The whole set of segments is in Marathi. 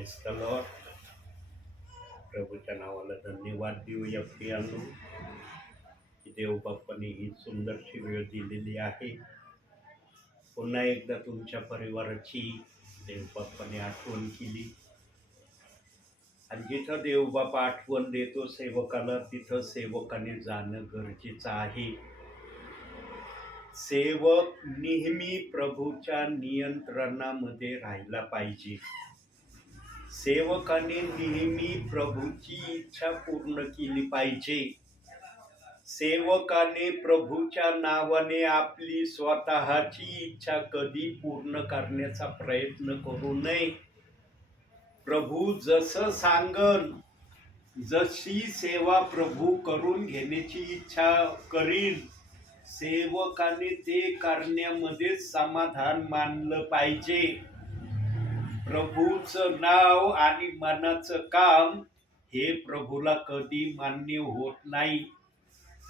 Press the Lord. प्रभूच्या नावाला धन्यवाद देऊया प्रियांनो, की देव बाप्पाने ही सुंदरशी वेळ दिलेली आहे. पुन्हा एकदा तुमच्या परिवाराची देव बाप्पाने आठवण केली. आणि जिथं देव बाप्पा आठवण देतो सेवकाला, तिथं सेवकाने जाणं गरजेचं आहे. सेवक नेहमी प्रभूच्या नियंत्रणामध्ये राहायला पाहिजे. सेवकाने नेहमी प्रभूची इच्छा पूर्ण केली पाहिजे. सेवकाने प्रभूच्या नावाने आपली स्वतःची इच्छा कधी पूर्ण करण्याचा प्रयत्न करू नये. प्रभू जसं सांगन, जशी सेवा प्रभू करून घेण्याची इच्छा करील, सेवकाने ते करण्यामध्ये समाधान मानलं पाहिजे. प्रभूचं नाव आणि मनाचं काम हे प्रभूला कधी मान्य होत नाही.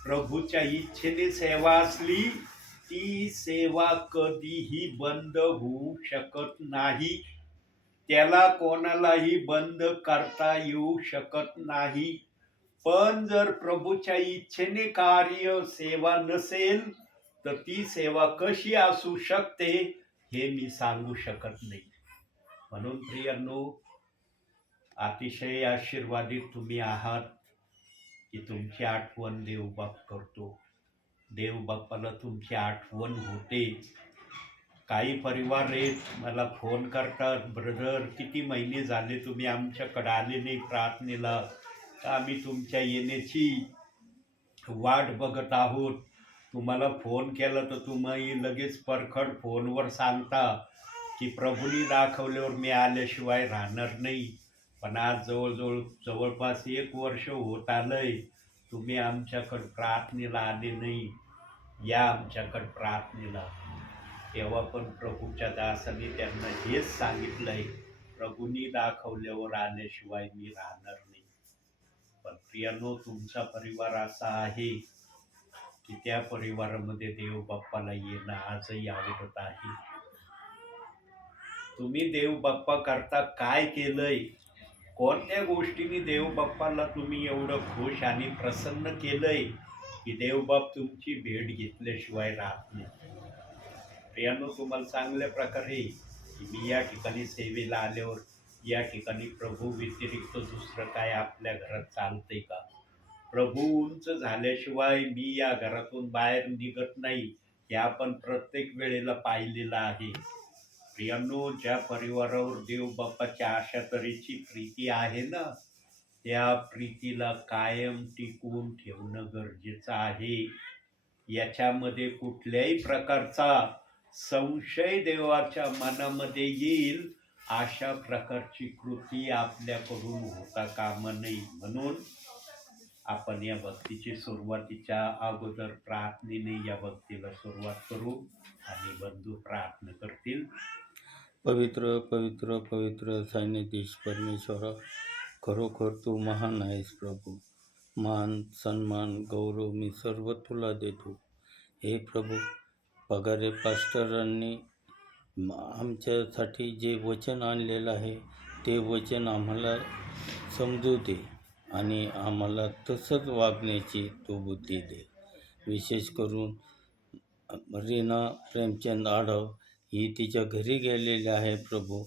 प्रभूच्या इच्छेने सेवा असली, ती सेवा कधीही बंद होऊ शकत नाही. त्याला कोणालाही बंद करता येऊ शकत नाही. पण जर प्रभूच्या इच्छेने कार्य सेवा नसेल, तर ती सेवा कशी असू शकते हे मी सांगू शकत नाही. म्हणून प्रियांनो, अतिशय आशीर्वादित तुम्ही आहात की तुमची आठवण देवबाप करतो. देवबाप्पाला तुमची आठवण होते. काही परिवार आहेत मला फोन करतात, ब्रदर किती महिने झाले तुम्ही आमच्याकडे आले नाही प्रार्थनेला, आम्ही तुमच्या येण्याची वाट बघत आहोत. तुम्हाला फोन केला तर तुम्ही लगेच परखड फोनवर सांगता की प्रभूंनी दाखवल्यावर मी आल्याशिवाय राहणार नाही. पण आज जवळपास 1 वर्ष होत आलंय, तुम्ही आमच्याकडे प्रार्थनेला आले नाही. या आमच्याकडे प्रार्थनेला. तेव्हा पण प्रभूच्या दासाने त्यांना हेच सांगितलंय, प्रभूंनी दाखवल्यावर आल्याशिवाय मी राहणार नाही. पण प्रियांनो, तुमचा परिवार असा आहे की त्या परिवारामध्ये देव बाप्पाला येणं आजही आवडत आहे. तुम्ही देव बाप्पा करता काय केलंय, कोणत्या गोष्टीने देव बाप्पाला तुम्ही एवढं खुश आणि प्रसन्न केलंय की देवबाप तुमची भेट घेतल्याशिवाय राहत नाही. प्रियांनो, तुम्हाला चांगल्या प्रकारे मी या ठिकाणी सेवेला आल्यावर या ठिकाणी प्रभू व्यतिरिक्त दुसरं काय आपल्या घरात चालतंय का? प्रभू उंच झाल्याशिवाय मी या घरातून बाहेर निघत नाही, हे आपण प्रत्येक वेळेला पाहिलेलं आहे. प्रियांनो, ज्या परिवारावर देव बाप्पाच्या अशा तऱ्हेची प्रीती आहे ना, त्या प्रीतीला कायम टिकवून ठेवणं गरजेचं आहे. याच्यामध्ये कुठल्याही प्रकारचा संशय देवाच्या मनामध्ये येईल अशा प्रकारची कृती आपल्याकडून होता कामा नये. म्हणून आपण या भक्तीची सुरुवातीच्या अगोदर प्रार्थनेने या भक्तीला सुरुवात करू आणि बंधू प्रार्थना करतील. पवित्र पवित्र पवित्र सान्निधीश परमेश्वरा, खरोखर तू महान आहेस प्रभू. मान सन्मान गौरव मी सर्व तुला देतो. हे प्रभू, पगारे पास्टरांनी आमच्यासाठी जे वचन आणलेलं आहे ते वचन आम्हाला समजू दे आणि आम्हाला तसंच वागण्याची तू बुद्धी दे. विशेष करून रीना प्रेमचंद आढाव ही तिच्या घरी गेलेली आहे प्रभू,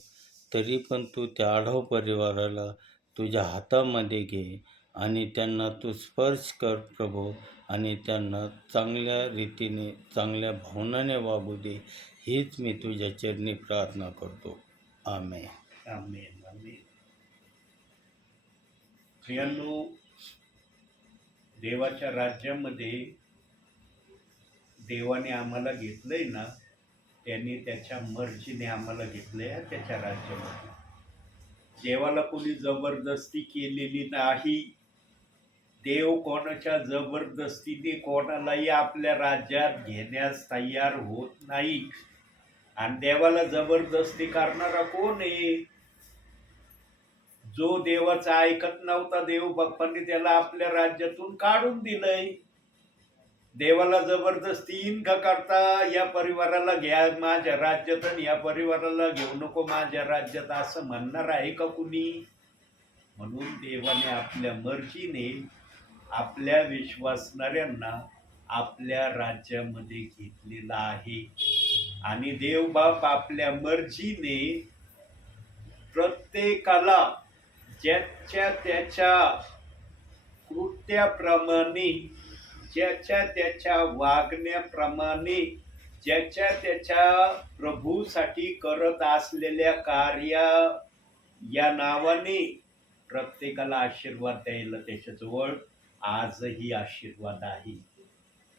तरी पण तू त्या आढाव परिवाराला तुझ्या हातामध्ये घे आणि त्यांना तू स्पर्श कर प्रभू, आणि त्यांना चांगल्या रीतीने चांगल्या भावनाने वागू दे, हीच मी तुझ्या चरणी प्रार्थना करतो. आमेन. आमेन. आमेन. प्रियांनो, देवाच्या राज्यामध्ये देवाने आम्हाला घेतलंय ना, त्यांनी त्याच्या मर्जीने आम्हाला घेतलंय त्याच्या राज्यामध्ये. देवाला कोणी जबरदस्ती केलेली नाही. देव कोणाच्या जबरदस्तीने कोणालाही आपल्या राज्यात घेण्यास तयार होत नाही. आणि देवाला जबरदस्ती करणारा कोण आहे? जो देवाचा ऐकत नव्हता, देव बाप्पांनी त्याला आपल्या राज्यातून काढून दिलंय. देवाला जबरदस्ती का करता या परिवाराला घ्या माझ्या राज्यात आणि या परिवाराला घेऊ नको माझ्या राज्यात असं म्हणणार आहे का कुणी? म्हणून देवाने आपल्या मर्जीने आपल्या विश्वासणाऱ्यांना आपल्या राज्यामध्ये घेतलेला आहे. आणि देवबाप आपल्या मर्जीने प्रत्येकाला ज्याच्या त्याच्या कृत्याप्रमाणे, ज्याच्या त्याच्या वागण्याप्रमाणे, ज्याच्या त्याच्या प्रभूसाठी करत असलेल्या कार्या या नावाने प्रत्येकाला आशीर्वाद द्यायला त्याच्याजवळ आजही आशीर्वाद आहे.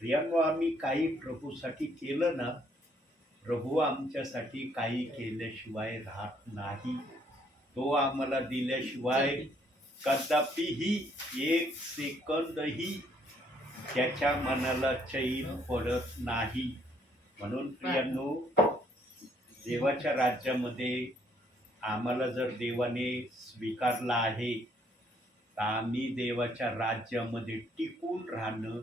प्रियांनो, आम्ही काही प्रभूसाठी केलं ना, प्रभू आमच्यासाठी काही केल्याशिवाय राहत नाही. तो आम्हाला दिल्याशिवाय कदापिही एक सेकंदही त्याच्या मनाला चैन पडत नाही. म्हणून प्रियांनो, देवाच्या राज्यामध्ये आम्हाला जर देवाने स्वीकारलं आहे तर आम्ही देवाच्या राज्यामध्ये टिकून राहणं,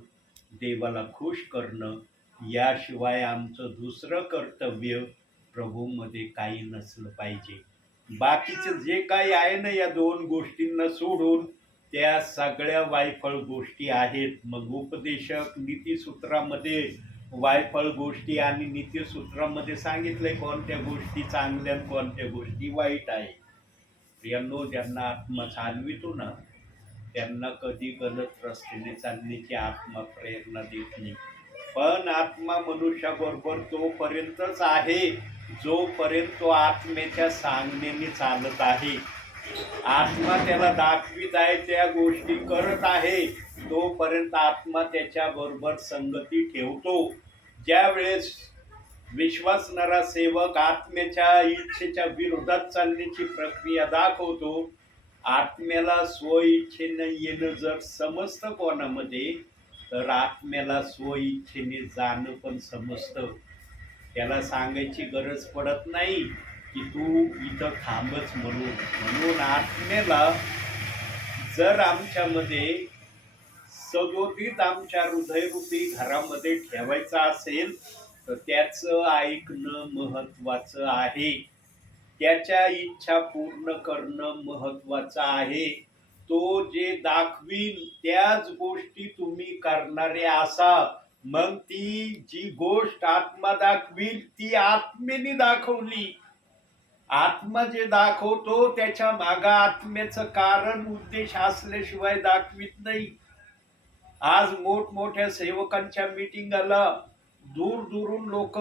देवाला खुश करणं याशिवाय आमचं दुसरं कर्तव्य प्रभूमध्ये काही नसलं पाहिजे. बाकीचं जे काही आहे ना, या दोन गोष्टींना सोडून त्या सगळ्या वायफळ गोष्टी आहेत. मग उपदेशक नीतिसूत्रामध्ये वायफळ गोष्टी आणि नीतिसूत्रामध्ये सांगितलंय कोणत्या गोष्टी चांगल्या आणि कोणत्या गोष्टी वाईट आहे. प्रियांनो, ज्यांना आत्मा चालवितो ना, त्यांना कधी गलत रस्त्याने चालण्याची आत्मा प्रेरणा देत नाही. पण आत्मा मनुष्याबरोबर तोपर्यंतच आहे जोपर्यंत तो आत्मेच्या सांगण्याने चालत आहे. आत्मा त्याला दाखवित आहे, त्या गोष्टी करत आहे, तोपर्यंत आत्मा त्याच्या बरोबर संगती ठेवतो. ज्या वेळेस विश्वासणारा सेवक आत्म्याच्या इच्छेच्या विरोधात चालण्याची प्रक्रिया दाखवतो, आत्म्याला स्वइच्छेने येणं जर समजतं कोणामध्ये, तर आत्म्याला स्वइच्छेने जाणं पण समजतं. त्याला सांगायची गरज पडत नाही की तू इथं थांबच म्हणून. म्हणून आत्म्याला जर आमच्यामध्ये सदोदित आमच्या हृदयरूपी घरामध्ये ठेवायचं असेल तर त्याचं ऐकणं महत्वाचं आहे. त्याच्या इच्छा पूर्ण करणं महत्वाचं आहे. तो जे दाखवीन त्याच गोष्टी तुम्ही करणारे असा. मग ती जी गोष्ट आत्मा दाखवील ती आत्मेने दाखवली. आत्मा जे दाखवतो त्याच्या मागा आत्म्याचं कारण उद्देश असल्याशिवाय दाखवित नाही. आज मोठमोठ्या सेवकांच्या मीटिंगाला दूर दूरून लोक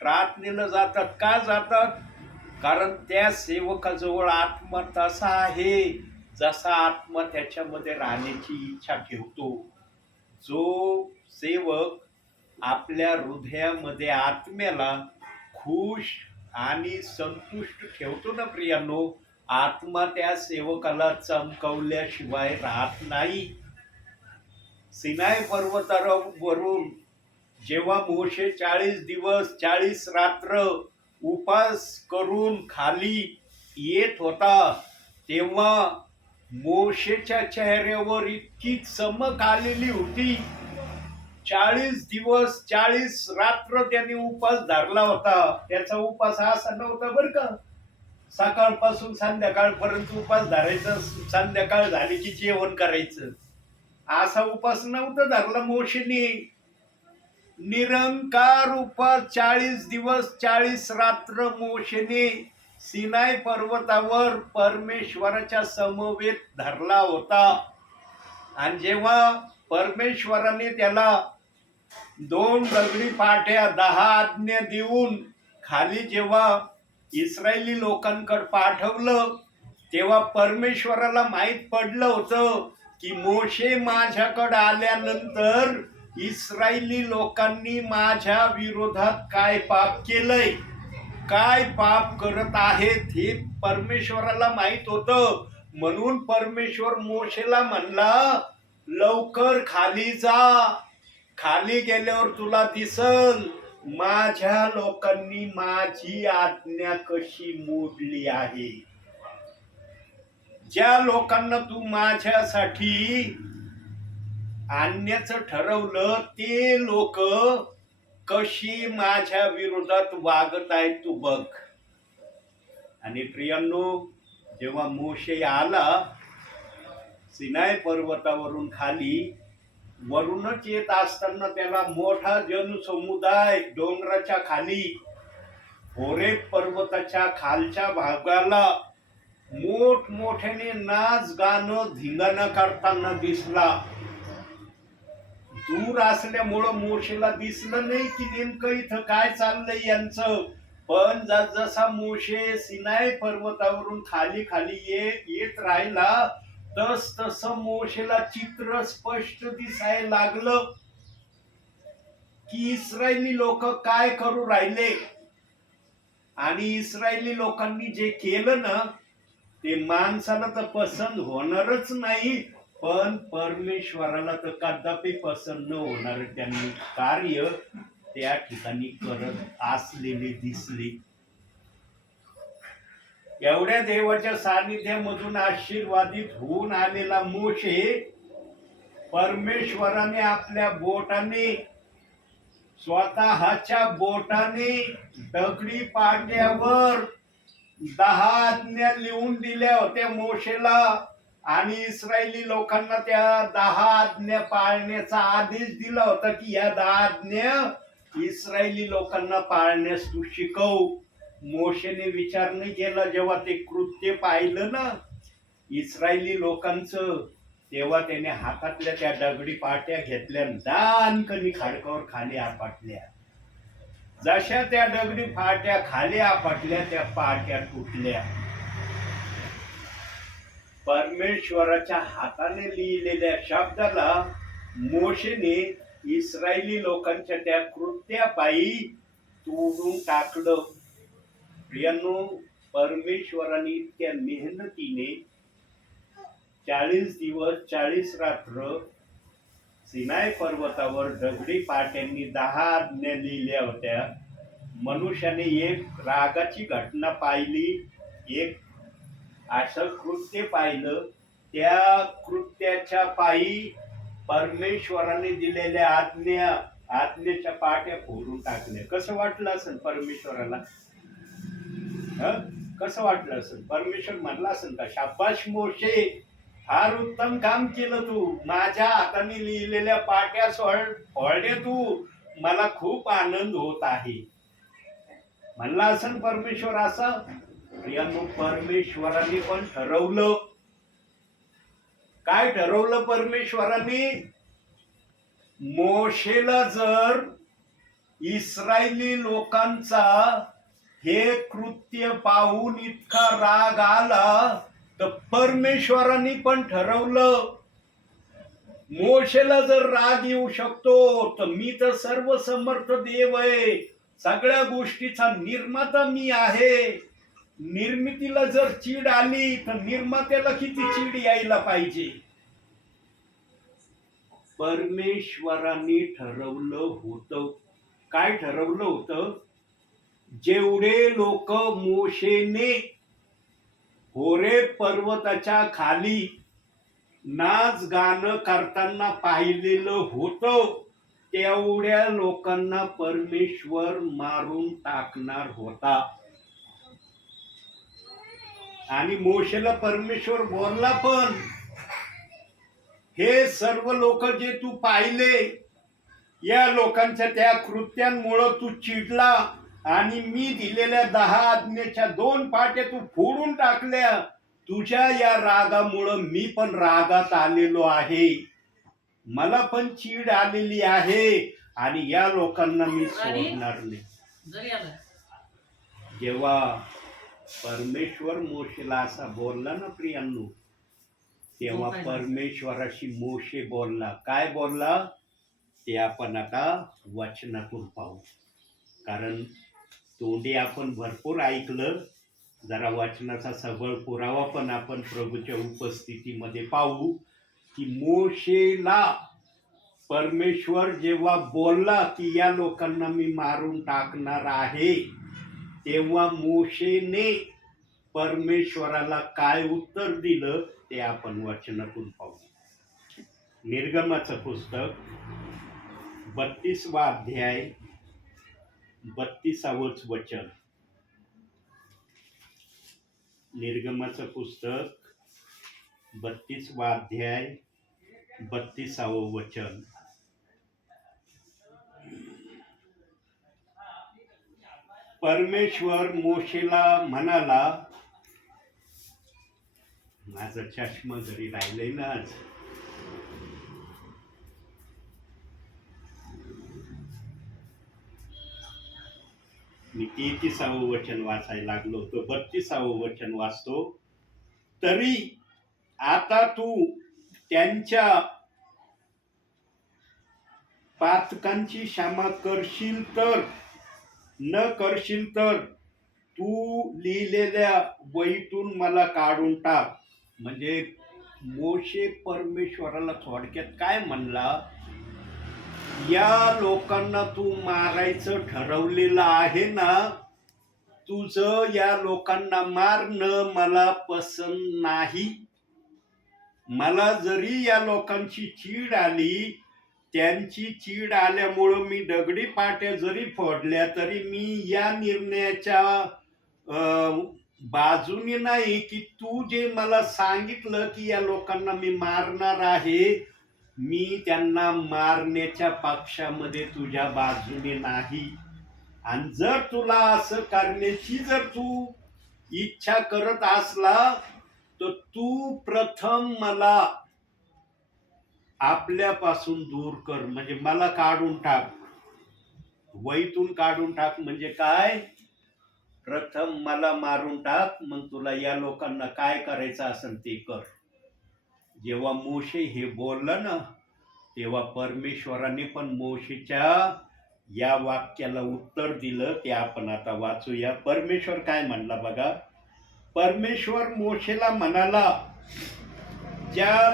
प्रार्थनेला जातात. का जातात? कारण त्या सेवकाजवळ आत्मा तसा आहे जसा आत्मा त्याच्यामध्ये राहण्याची इच्छा ठेवतो. जो सेवक आपल्या हृदयामध्ये आत्म्याला खुश आणि संतुष्ट ठेवतो ना प्रियांनो, आत्मा त्या सेवकाला चमकवल्याशिवाय राहत नाही. सिनाई पर्वतावरून जेव्हा मोशे 40 दिवस 40 रात्र उपास करून खाली येत होता, तेव्हा मोशेच्या चेहऱ्यावर इतकी चमक आलेली होती. 40 दिवस 40 रात्र त्यांनी उपास धरला होता. त्याचा उपास असा नव्हता बरं का, सकाळपासून संध्याकाळपर्यंत उपास धरायचा, संध्याकाळ झाली की जेवण करायचं, असा उपास नव्हता धरला मोशेने. निरंकार उपास 40 दिवस 40 रात्र मोशेने सिनाई पर्वतावर परमेश्वराच्या समवेत धरला होता. आणि जेव्हा परमेश्वराने त्याला 2 दगडी पाट्या 10 आज्ञा देऊन खाली जेव्हा इस्रायली लोकांकडे पाठवलं, तेव्हा परमेश्वराला माहित पडलं होतं की मोशे माझ्याकडे आल्यानंतर इस्रायली लोकांनी माझ्या विरोधात काय पाप केलंय, काय पाप करत आहेत हे परमेश्वराला माहित होतं. म्हणून परमेश्वर मोशेला म्हणला, लवकर खाली जा, खाली गेल्यावर तुला दिसल माझ्या लोकांनी माझी आज्ञा कशी मोडली आहे. ज्या लोकांना तू माझ्यासाठी आणण्याचं ठरवलं, ते लोक कशी माझ्या विरोधात वागत आहेत तू बघ. आणि प्रियांनो, जेव्हा मोशे आला सिनाय पर्वतावरून खाली, वरूनच येत असताना त्याला मोठा जनसमुदाय डोंगराच्या खाली होरेब पर्वताच्या खालच्या भागाला मोठमोठ्याने नाच गाणं धिंगाणा करताना दिसला. दूर असल्यामुळं मोशेला दिसलं नाही की नेमकं इथं काय चाललंय यांचं. पण जसा मोशे सिनाय पर्वतावरून खाली खाली येत राहिला, तस मोशेला चित्र स्पष्ट दिसायला लागलं की इस्रायली लोक काय करू राहिले. आणि इस्रायली लोकांनी जे केलं ना, ते माणसाला तर पसंत होणारच नाही, पण परमेश्वराला तर कदापि पसंत न होणार त्यांनी कार्य त्या ठिकाणी करत असलेले दिसले. एवढ्या देवाच्या सानिध्यामधून आशीर्वादित होऊन आलेला मोशे परमेश्वराने आपल्या बोटाने, स्वतःच्या बोटाने दगडी पाट्यावर 10 आज्ञा लिहून दिल्या होत्या मोशेला. आणि इस्रायली लोकांना त्या 10 आज्ञा पाळण्याचा आदेश दिला होता की या 10 आज्ञा इस्रायली लोकांना पाळण्यास तू शिकव. मोशेने विचार नाही केला. जेव्हा ते कृत्य पाहिलं ना इस्रायली लोकांचं, तेव्हा त्याने हातातल्या त्या दगडी पाट्या घेतल्या, दानकनी खाडकावर खाली आपटल्या. जशा त्या दगडी पाट्या खाली आपटल्या, त्या पाट्या तुटल्या. परमेश्वराच्या हाताने लिहिलेल्या शब्दाला मोशेने इस्रायली लोकांच्या त्या कृत्यापायी तोडून टाकलं. प्रियांनो, परमेश्वराने इतक्या मेहनतीने 40 दिवस 40 रात्र सिनाय पर्वतावर दगडी पाट्यांनी 10 आज्ञा लिहिल्या होत्या. मनुष्याने एक रागाची घटना पाहिली, एक असं कृत्य पाहिलं. त्या कृत्याच्या पायी परमेश्वराने दिलेल्या आज्ञेच्या पाट्या फोडून टाकल्या. कसं वाटलं असेल परमेश्वराला? कसं वाटलं असेल? परमेश्वर म्हणला असेल का, शाबाश मोशे, फार उत्तम काम केलं तू, माझ्या हाताने लिहिलेल्या पाट्या फोडल्या तू, मला खूप आनंद होत आहे. म्हणला असेल परमेश्वर असं? प्रियांनो, परमेश्वराने पण ठरवलं. काय ठरवलं परमेश्वराने? मोशेला जर इस्रायली लोकांचा हे कृत्य पाहून इतका राग आला, तर परमेश्वराने पण ठरवलं, मोशेला जर राग येऊ शकतो तर मी तर सर्वसमर्थ देव आहे, सगळ्या गोष्टीचा निर्माता मी आहे. निर्मितीला जर चीड आली तर निर्मात्याला किती चीड यायला पाहिजे. परमेश्वराने ठरवलं होतं. काय ठरवलं होतं? जेवढे लोक मोशेने होरेब पर्वताच्या खाली नाच गाणं करताना पाहिलेलं होतं, तेवढ्या लोकांना परमेश्वर मारून टाकणार होता. आणि मोशेला परमेश्वर बोलला पण, हे सर्व लोक जे तू पाहिले, या लोकांच्या त्या कृत्यांमुळं तू चिडला आणि मी दिलेल्या 10 आज्ञेच्या 2 पाट्या तू फोडून टाकल्या. तुझ्या या रागामुळं मी पण रागात आलेलो आहे, मला पण चीड आलेली आहे आणि या लोकांना मी सोडणार नाही. जेव्हा परमेश्वर मोशेला असा बोलला ना प्रियांनो, तेव्हा परमेश्वराशी मोशे बोलला. काय बोलला ते आपण आता वचनातून पाहू. कारण तोंडी आपण भरपूर ऐकलं, जरा वचनाचा सबळ पुरावा पण आपण प्रभूच्या उपस्थितीमध्ये पाहू. की मोशेला परमेश्वर जेव्हा बोलला की या लोकांना मी मारून टाकणार आहे, तेव्हा मोशेने परमेश्वराला काय उत्तर दिलं ते आपण वचनातून पाहू. निर्गमाचं पुस्तक 32वा अध्याय 32वंच वचन. निर्गमाचं पुस्तक 32वा अध्याय 32वं वचन. परमेश्वर मोशेला म्हणाला, माझा चष्मा घरी राहिलंय ना आज. मी 33वं वचन वाचायला लागलो होतो. 32वं वचन वाचतो. तरी आता तू त्यांच्या पातकांची क्षमा करशील तर, न करशील तर तू लिहिलेल्या वहीतून मला काढून टाक. म्हणजे मोशे परमेश्वराला थोडक्यात काय म्हणला, या लोकांना तू मारायचं ठरवलेलं आहे ना, तुझं या लोकांना मारणं मला पसंत नाही. मला जरी या लोकांची चीड आली, त्यांची चीड आल्यामुळं मी दगडी पाट्या जरी फोडल्या तरी मी या निर्णयाच्या बाजूने नाही की तू जे मला सांगितलं की या लोकांना मी मारणार आहे, मी त्यांना मारण्याच्या पक्षामध्ये तुझ्या बाजूने नाही. आणि जर तुला असं करण्याची जर तू इच्छा करत असला तर तू प्रथम मला आपल्यापासून दूर कर. म्हणजे मला काढून टाक, वहीतून काढून टाक. म्हणजे काय, प्रथम मला मारून टाक, मग तुला या लोकांना काय करायचं असेल ते कर. जेव्हा मोशे हे बोललं ना, तेव्हा परमेश्वराने पण मोशेच्या या वाक्याला उत्तर दिलं. ते आपण आता वाचूया. परमेश्वर काय म्हणला बघा. परमेश्वर मोशेला म्हणाला, ज्या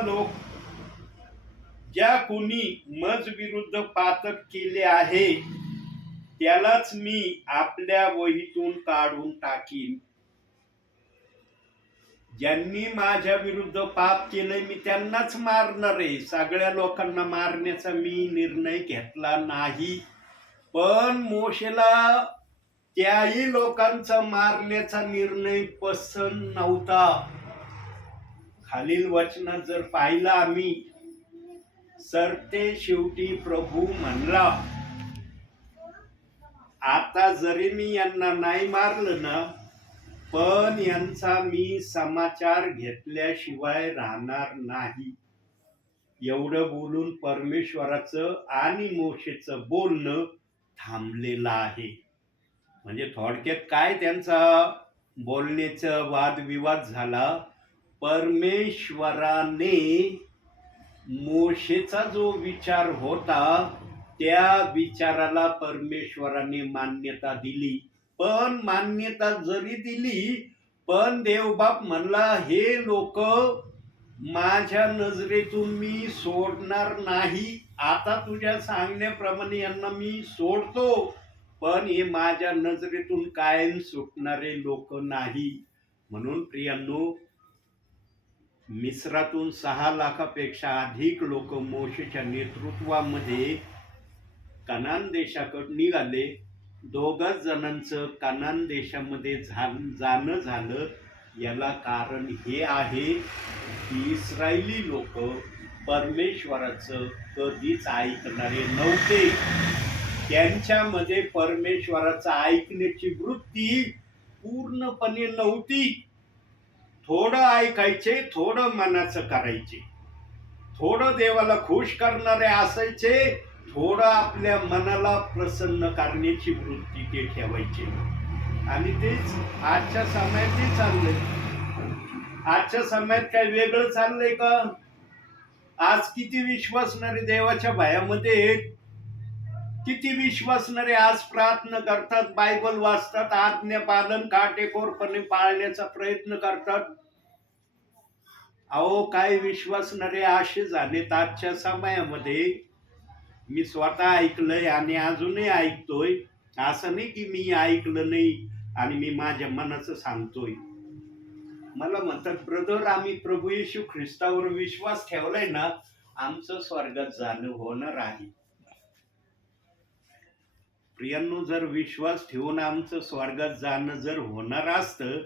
कोणी मज विरुद्ध पातक केले आहे त्यालाच मी आपल्या वहीतून काढून टाकीन. ज्यांनी माझ्या विरुद्ध पाप केलंय मी त्यांनाच मारणार आहे. सगळ्या लोकांना मारण्याचा मी निर्णय घेतला नाही. पण मोशेला त्याही लोकांचा मारण्याचा निर्णय पसंत नव्हता. खालील वचनात जर पाहिलं आम्ही, सरते शेवटी प्रभू म्हणला, आता जरी मी यांना नाही मारलं ना, पण यांचा मी समाचार घेतल्याशिवाय राहणार नाही. एवढं बोलून परमेश्वराचं आणि मोशेचं बोलणं थांबलेलं आहे. म्हणजे थोडक्यात काय त्यांचा बोलण्याचा वादविवाद झाला. परमेश्वराने मोशेचा जो विचार होता त्या विचाराला परमेश्वराने मान्यता दिली. पण मान्यता जरी दिली, पण देवबाप म्हणला, हे लोक माझ्या नजरेतून मी सोडणार नाही. आता तुझ्या सांगण्याप्रमाणे यांना मी सोडतो, पण हे माझ्या नजरेतून कायम सुटणारे लोक नाही. म्हणून प्रियांनो, मिस्रातून 6 लाखापेक्षा अधिक लोक मोशेच्या नेतृत्वामध्ये कनान देशाकडे निघाले. 2 जणांचं कनान देशामध्ये जाणं झालं. याला कारण हे आहे की इस्रायली लोक परमेश्वराचं कधीच ऐकणारे नव्हते. त्यांच्यामध्ये परमेश्वराचं ऐकण्याची वृत्ती पूर्णपणे नव्हती. थोडं ऐकायचे, थोडं मनाचं करायचे, थोडं देवाला खुश करणारे असायचे, थोडं आपल्या मनाला प्रसन्न करण्याची वृत्ती ते ठेवायचे. आणि तेच आजच्या समयात ते चाललंय. आजच्या समयात काय वेगळं चाललंय का? आज किती विश्वासणारे देवाच्या भयामध्ये, किती विश्वासणारे आज प्रार्थना करतात, बायबल वाचतात, आज्ञा पालन काटेकोरपणे पाळण्याचा प्रयत्न करतात. अहो, काय विश्वासणारे असे झालेत आजच्या समयामध्ये. मी स्वतः ऐकलंय आणि अजूनही ऐकतोय. असं नाही की मी ऐकलं नाही आणि मी माझ्या मनाचं सांगतोय. मला म्हणतात, ब्रदर, आम्ही प्रभू येशू ख्रिस्तावर विश्वास ठेवलाय ना, आमचं स्वर्गात जाणं होणार आहे. प्रियांनो, जर विश्वास ठेवून आमचं स्वर्गात जाणं जर होणार असतं,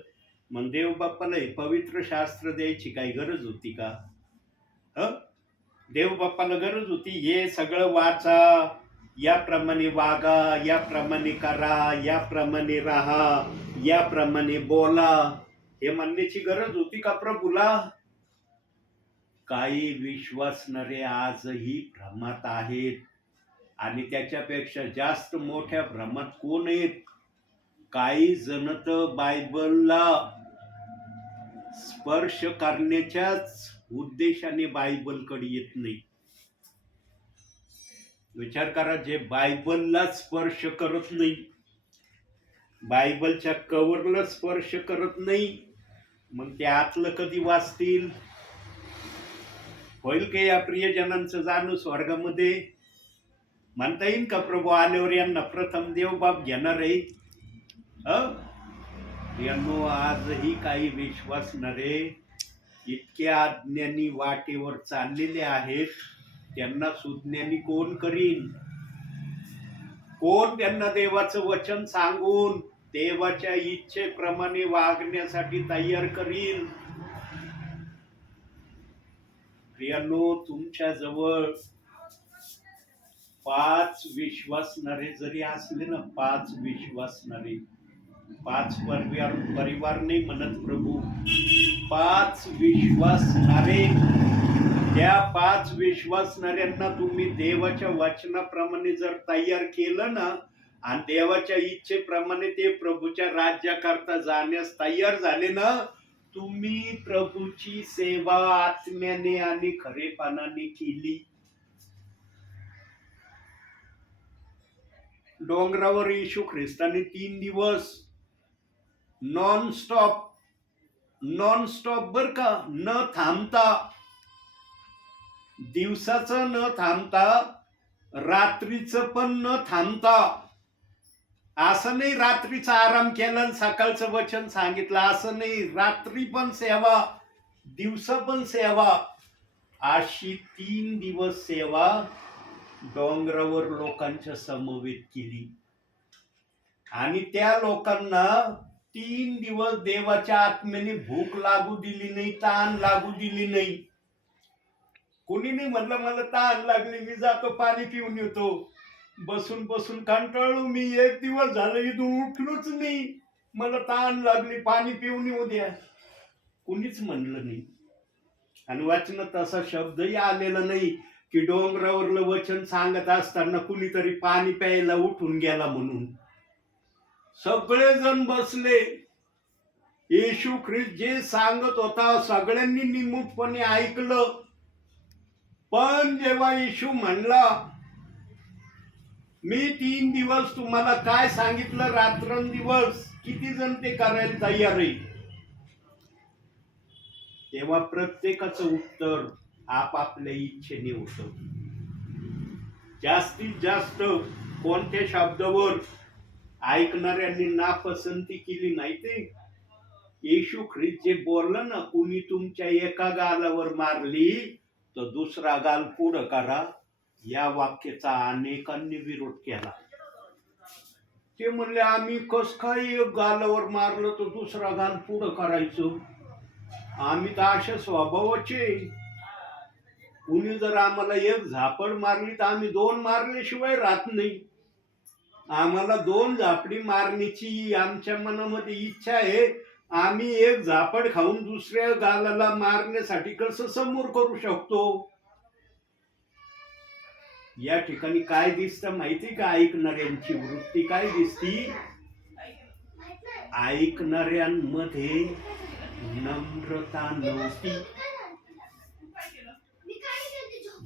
मग देव बाप्पाला हे पवित्र शास्त्र द्यायची काही गरज होती का? देव बाप्पाला गरज होती हे सगळं वाचा, याप्रमाणे वागा, याप्रमाणे करा, याप्रमाणे राहा, याप्रमाणे बोला, हे म्हणण्याची गरज होती का प्रभूला? काही विश्वासणारे आजही भ्रमात आहेत, आणि त्याच्यापेक्षा जास्त मोठ्या भ्रमात कोण आहेत? काही जण तर बायबलला स्पर्श करण्याच्याच उद्देशाने बायबलकडे येत नाही. विचार करा, जे बायबलला स्पर्श करत नाही, बायबलच्या कव्हरला स्पर्श करत नाही, मग ते आतलं कधी वाचतील? होईल का या प्रियजनांचं जाणं स्वर्गामध्ये? म्हणता येईल का प्रभू आल्यावर यांना प्रथम देवबाप घेणार आहे? यांनो, आजही काही विश्वासणारे इतक्या अज्ञानी वाटेवर चाललेले आहेत. त्यांना सुज्ञानी कोण करीन? कोण त्यांना देवाचं वचन सांगून देवाच्या इच्छेप्रमाणे वागण्यासाठी तयार करील? प्रियांनो, तुमच्या जवळ 5 विश्वासणारे जरी असले ना, 5 विश्वासणारे, 5 परिवार नाही म्हणत प्रभू, 5 विश्वासणारे, त्या 5 विश्वासणाऱ्यांना तुम्ही देवाच्या वचनाप्रमाणे जर तयार केलं ना, आणि देवाच्या इच्छेप्रमाणे ते प्रभूच्या राज्याकरता जाण्यास तयार झाले ना, तुम्ही प्रभूची सेवा आत्म्याने आणि खरेपणाने केली. डोंगरावर येशू ख्रिस्ताने 3 दिवस नॉन स्टॉप बर का, न थांबता, दिवसाचं न थांबता, रात्रीचं पण न थांबता, असं नाही रात्रीचा आराम केला आणि सकाळचं वचन सांगितलं, असं नाही, रात्री पण सेवा, दिवसा पण सेवा, अशी 3 दिवस सेवा डोंगरावर लोकांच्या समवेत केली. आणि त्या लोकांना 3 दिवस देवाच्या आत्म्याने भूक लागू दिली नाही, ताण लागू दिली नाही. कोणी नाही म्हणलं मला ताण लागली, मी जातो पाणी पिऊन येतो. बसून बसून कंटाळलो मी, 1 दिवस झालं इथून उठलोच नाही, मला ताण लागली, पाणी पिऊन येऊ द्या. कुणीच म्हणलं नाही. आणि वाचनात तसा शब्दही आलेला नाही की डोंगरावरलं वचन सांगत असताना कुणीतरी पाणी प्यायला उठून गेला म्हणून. सगळेजण बसले. येशू ख्रिस्त जे सांगत होता सगळ्यांनी निमूटपणे ऐकलं. पण जेव्हा येशू म्हणला, मी 3 दिवस तुम्हाला काय सांगितलं, रात्रंदिवस, किती जण ते करायला तयार आहे? तेव्हा प्रत्येकाचं उत्तर आपापल्या इच्छेने होतं. जास्तीत जास्त कोणत्या शब्दावर ऐकणाऱ्यांनी नापसंती केली नाही ते येशू ख्रिस्त जे बोललं ना, कुणी तुमच्या एका गालावर मारली तर दुसरा गाल पुढं करा, या वाक्याचा अनेकांनी विरोध केला. ते म्हणले, आम्ही कस काय एक गालावर मारलं तर दुसरा गाल पुढं करायचं? आम्ही तर अशा स्वभावाचे, कुणी जर आम्हाला एक झापड मारली तर आम्ही 2 मारल्याशिवाय राहत नाही. आम्हाला 2 झापडी मारण्याची आमच्या मनामध्ये इच्छा आहे. आम्ही एक झापड खाऊन दुसऱ्या गालाला मारण्यासाठी कसं समोर करू शकतो? या ठिकाणी काय दिसतं माहिती का? ऐकणाऱ्यांची वृत्ती काय दिसती? ऐकणाऱ्यांमध्ये नम्रता नव्हती.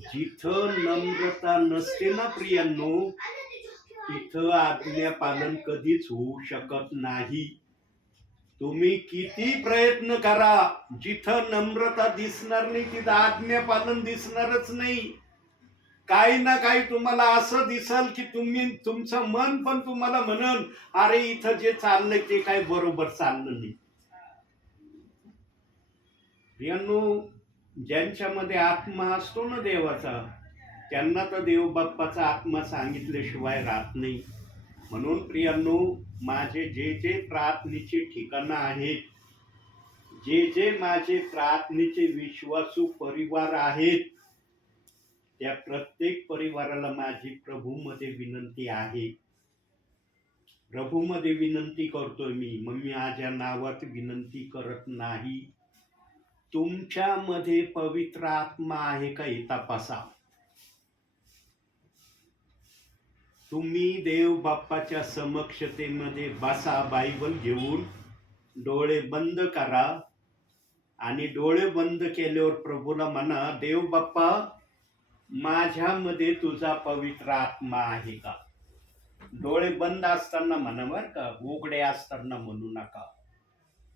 जिथं नम्रता नसते ना प्रियांनो, तिथं आज्ञा पालन कधीच होऊ शकत नाही. तुम्ही किती प्रयत्न करा, जिथं नम्रता दिसणार नाही तिथं आज्ञा पालन दिसणारच नाही. काही ना काही तुम्हाला असं दिसल की तुमचं मन पण तुम्हाला म्हणन, अरे इथं जे चाललंय ते काही बरोबर चाललं नाही. प्रियांनो, ज्यांच्यामध्ये आत्मा असतो ना देवाचा, त्यांना तर देव बाप्पाचा आत्मा सांगितल्याशिवाय राहत नाही. म्हणून प्रियांनो, माझे जे जे प्रार्थनेची ठिकाणं आहेत, जे जे माझे प्रार्थनेचे विश्वासू परिवार आहेत, त्या प्रत्येक परिवाराला माझी प्रभूमध्ये विनंती आहे. प्रभूमध्ये विनंती करतोय मी माझ्या नावात विनंती करत नाही. तुमच्यामध्ये पवित्र आत्मा आहे का हे तपासा. तुम्ही देव बाप्पाच्या समक्षतेमध्ये बसा, बायबल घेऊन डोळे बंद करा आणि डोळे बंद केल्यावर प्रभूला म्हणा, देव बाप्पा, माझ्यामध्ये तुझा पवित्र आत्मा आहे का? डोळे बंद असताना म्हणा बरं का, उघडे असताना म्हणू नका.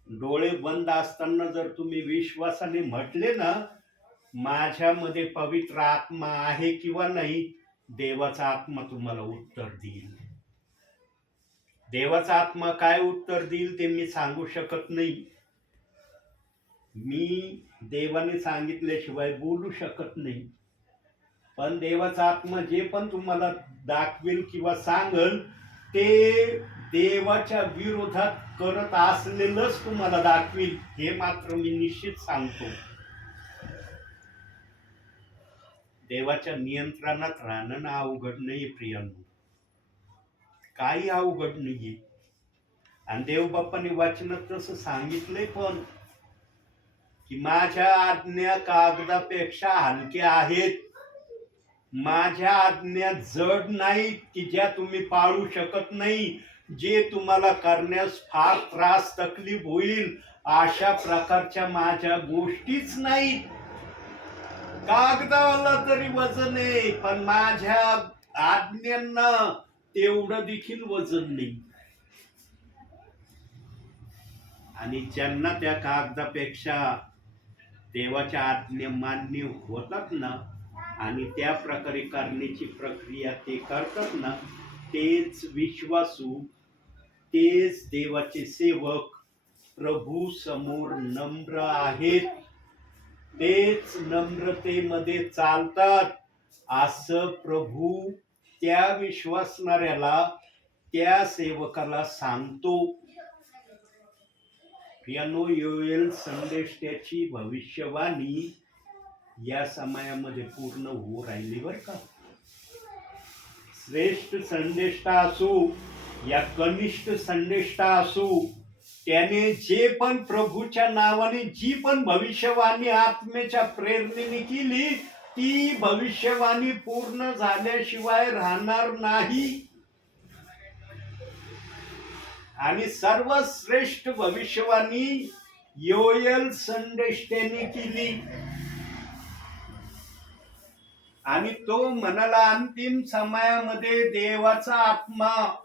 डोळे बंद असताना जर तुम्ही विश्वासाने म्हटले ना, माझ्यामध्ये पवित्र आत्मा आहे किंवा नाही, देवाचा आत्मा तुम्हाला उत्तर देईल. देवाचा आत्मा काय उत्तर देईल ते मी सांगू शकत नाही. मी देवाने सांगितल्याशिवाय बोलू शकत नाही. पण देवाचा आत्मा जे पण तुम्हाला दाखवेल किंवा सांगल ते देवाच्या विरोधात करत असलेलंच तुम्हाला दाखवेल, हे मात्र मी निश्चित सांगतो. देवाच्या नियंत्रणात राहणं ना अवघड नाही प्रियांनो, काही अवघड नाहीये. आणि देव बाप्पाने वाचनात तसं सांगितलंय पण, की माझ्या आज्ञा कागदापेक्षा हलक्या आहेत, माझ्या आज्ञा जड नाहीत की ज्या तुम्ही पाळू शकत नाही. जे तुम्हाला करण्यास फार त्रास तकलीफ होईल अशा प्रकारच्या माझ्या गोष्टीच नाहीत. कागदाला तरी वजन आहे, पण माझ्या आज्ञांना तेवढं देखील वजन नाही. आणि ज्यांना त्या कागदापेक्षा देवाच्या आज्ञा मान्य होतात ना आणि त्या प्रकारे करण्याची प्रक्रिया ते करतात ना, तेच विश्वासू, तेच देवाचे सेवक प्रभू समोर नम्र आहेत, तेच नम्रतेमध्ये चालतात. असं प्रभू त्या विश्वासणाऱ्याला, त्या सेवकाला सांगतो. प्रियांनो, योएल संदेष्ट्याची भविष्यवाणी या समयामध्ये पूर्ण होऊ राहिली बर का. श्रेष्ठ संदेष्टा असू या कनिष्ठ संदेष्टा असू, त्याने जे पण प्रभूच्या नावाने जी पण भविष्यवाणी आत्मेच्या प्रेरणेने केली, ती भविष्यवाणी पूर्ण झाल्याशिवाय राहणार नाही. आणि सर्वश्रेष्ठ भविष्यवाणी योएल संदेष्ट्याने केली. आणि तो म्हणाला, अंतिम समयामध्ये देवाचा आत्मा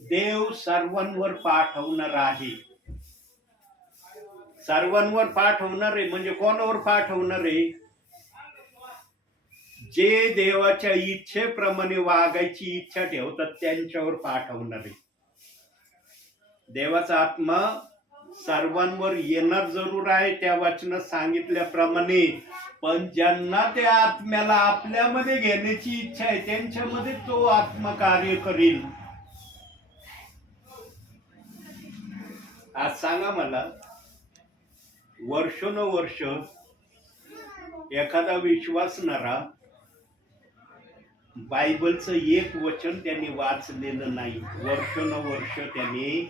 देव सर्वांवर पाठवणार आहे. सर्वांवर पाठवणार आहे म्हणजे कोणावर पाठवणार आहे? जे देवाच्या इच्छेप्रमाणे वागायची इच्छा ठेवतात त्यांच्यावर पाठवणार आहे. देवाचा आत्मा सर्वांवर येणार जरूर आहे त्या वचनात सांगितल्याप्रमाणे, पण ज्यांना त्या आत्म्याला आपल्यामध्ये घेण्याची इच्छा आहे त्यांच्यामध्ये तो आत्मा कार्य करील. आज सांगा मला, वर्षोनवर्ष एखादा विश्वासणारा बायबलचं एक वचन त्याने वाचलेलं नाही, वर्षोनवर्ष त्याने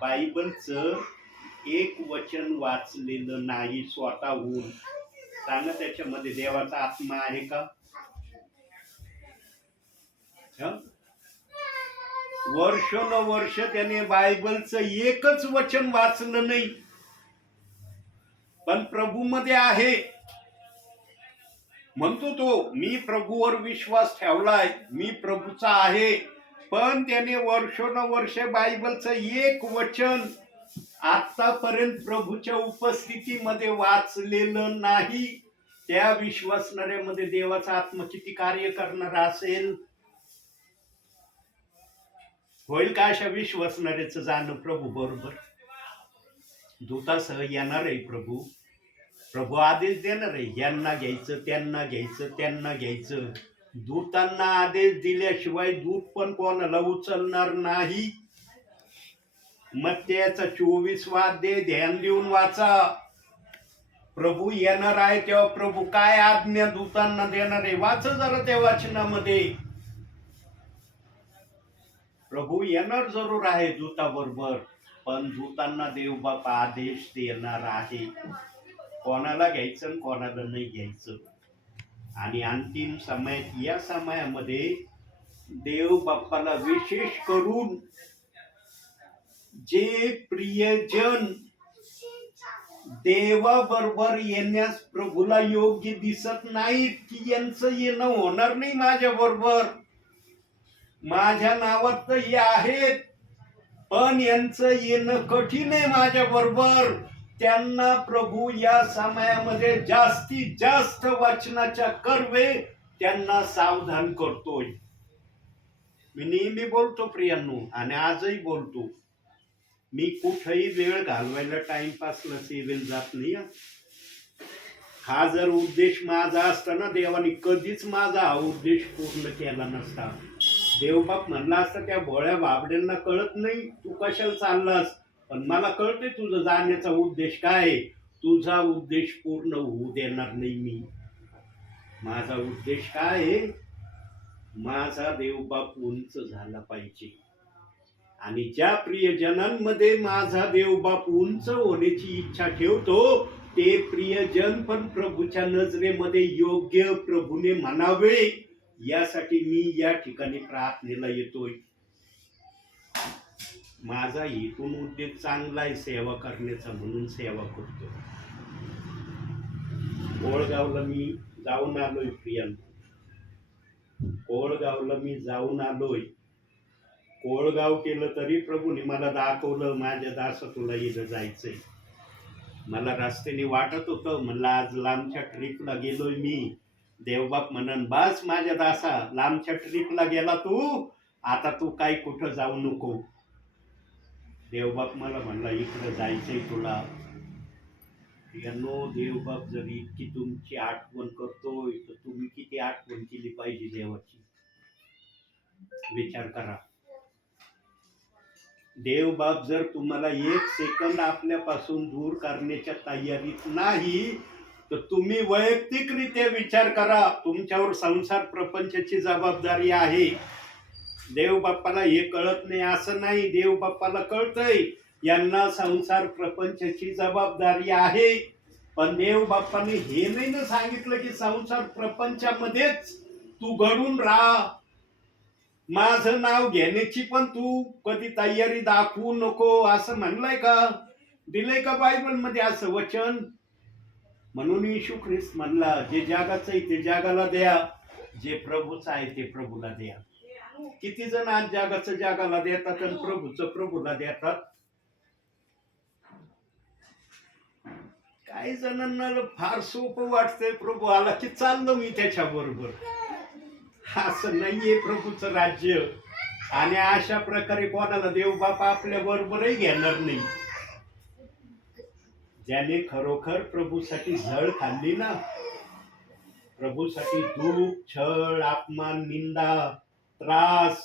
बायबलचं एक वचन वाचलेलं नाही स्वतःहून, सांगा त्याच्यामध्ये देवाचा आत्मा आहे का? वर्षोनवर्ष त्याने बायबलचं एकच वचन वाचलं नाही, पण प्रभूमध्ये आहे. म्हणतो तो, मी प्रभूवर विश्वास ठेवलाय, मी प्रभूचा आहे, पण त्याने वर्षोनवर्ष बायबलचं एक वचन आतापर्यंत प्रभूच्या उपस्थितीमध्ये वाचलेलं नाही. त्या विश्वासणाऱ्यामध्ये देवाचा आत्मा किती कार्य करणार असेल? होईल का अशा विश्वासणाऱ्याचं जाणं प्रभू बरोबर? दूतासह येणार आहे प्रभू, प्रभू आदेश देणार आहे, यांना घ्यायचं, त्यांना घ्यायचं, त्यांना घ्यायचं. दूतांना आदेश दिल्याशिवाय दूत पण कोणाला उचलणार नाही. मत्तेचा 24वा अध्याय ध्यान देऊन वाचा. प्रभू येणार आहे तेव्हा प्रभू काय आज्ञा दूतांना देणार आहे, वाच जरा त्या वाचनामध्ये. प्रभू येणार जरूर आहे दूताबरोबर, पण दूतांना देव बाप आदेश देणार आहे कोणाला घ्यायचं आणि कोणाला नाही घ्यायचं. आणि अंतिम समयात, या समयामध्ये देव बाप्पाला विशेष करून जे प्रियजन देवाबरोबर येण्यास प्रभूला योग्य दिसत नाहीत, की यांचं येणं होणार नाही माझ्या बरोबर, माझ्या नावात तर हे आहेत पण यांचं येणं कठीण आहे माझ्या बरोबर, त्यांना प्रभू या समयामध्ये जास्तीत जास्त वचनाच्या कर्वे त्यांना सावधान करतोय. मी नेहमी बोलतो प्रियांनो, आणि आजही बोलतो, मी कुठेही वेळ घालवायला टाइमपासला सेवेल जात नाही. हा जर उद्देश माझा असता ना, देवाने कधीच माझा हा उद्देश पूर्ण केला नसता. देवबाप म्हणला असता त्या भोळ्या बाबड्यांना कळत नाही तू कशाला चाललास, पण मला कळते तुझं जाण्याचा उद्देश काय, तुझा उद्देश पूर्ण होऊ देणार नाही मी. माझा उद्देश काय आहे, माझा देवबाप उंच झाला पाहिजे. आणि ज्या प्रियजनांमध्ये माझा देवबाप उंच होण्याची इच्छा ठेवतो, ते प्रियजन पण प्रभूच्या नजरेमध्ये योग्य प्रभूने म्हणावे, यासाठी मी या ठिकाणी प्रार्थनेला येतोय. माझा हेतून उद्देश चांगला आहे, सेवा करण्याचा, म्हणून सेवा करतो. कोळगावला मी जाऊन आलोय प्रियांनो, कोळगावला मी जाऊन आलोय. कोळगाव केलं तरी प्रभूने मला दाखवलं, माझ्या दासा तुला इथं जायचंय. मला रस्त्याने वाटत होतं, म्हणलं आज लांबच्या ट्रिपला गेलोय मी. देवबाप म्हणन, बस माझ्या दासा, लांबच्या ट्रिपला गेला तू, आता तू काय कुठं जाऊ नको. देवबाप मला म्हणला इकडं जायचंय तुला. देवबाप जरी इतकी तुमची आठवण करतोय, तर तुम्ही किती आठवण केली पाहिजे देवाची, विचार करा. देवबाप जर तुम्हाला एक सेकंद आपल्यापासून दूर करण्याच्या तयारीत नाही, तर तुम्ही वैयक्तिकरित्या विचार करा. तुमच्यावर संसार प्रपंचाची जबाबदारी आहे. देवबाप्पाला हे कळत नाही असं नाही, देवबाप्पाला कळतंय यांना संसार प्रपंचाची जबाबदारी आहे. पण देवबाप्पाने हे नाही ना सांगितलं की संसार प्रपंचामध्येच तू घडून राहा, माझं नाव घेण्याची पण तू कधी तयारी दाखवू नको, असं म्हणलंय का, दिलंय का बायबल मध्ये असं वचन? म्हणून येशू ख्रिस्त म्हणला, जे जगाचं आहे ते जगाला द्या, जे प्रभूचं आहे ते प्रभूला द्या. किती जण आज जगाचं जगाला देतात आणि प्रभूचं प्रभूला देतात? काही जणांना फार सोपं वाटतंय, प्रभू आला की चाललो मी त्याच्या बरोबर. असं नाहीये प्रभूचं राज्य. आणि अशा प्रकारे कोणाला देवबाप आपल्या बरोबरही घेणार नाही. ज्याने खरोखर प्रभूसाठी झळ खाल्ली ना, प्रभूसाठी दुःख, छळ, अपमान, निंदा, त्रास,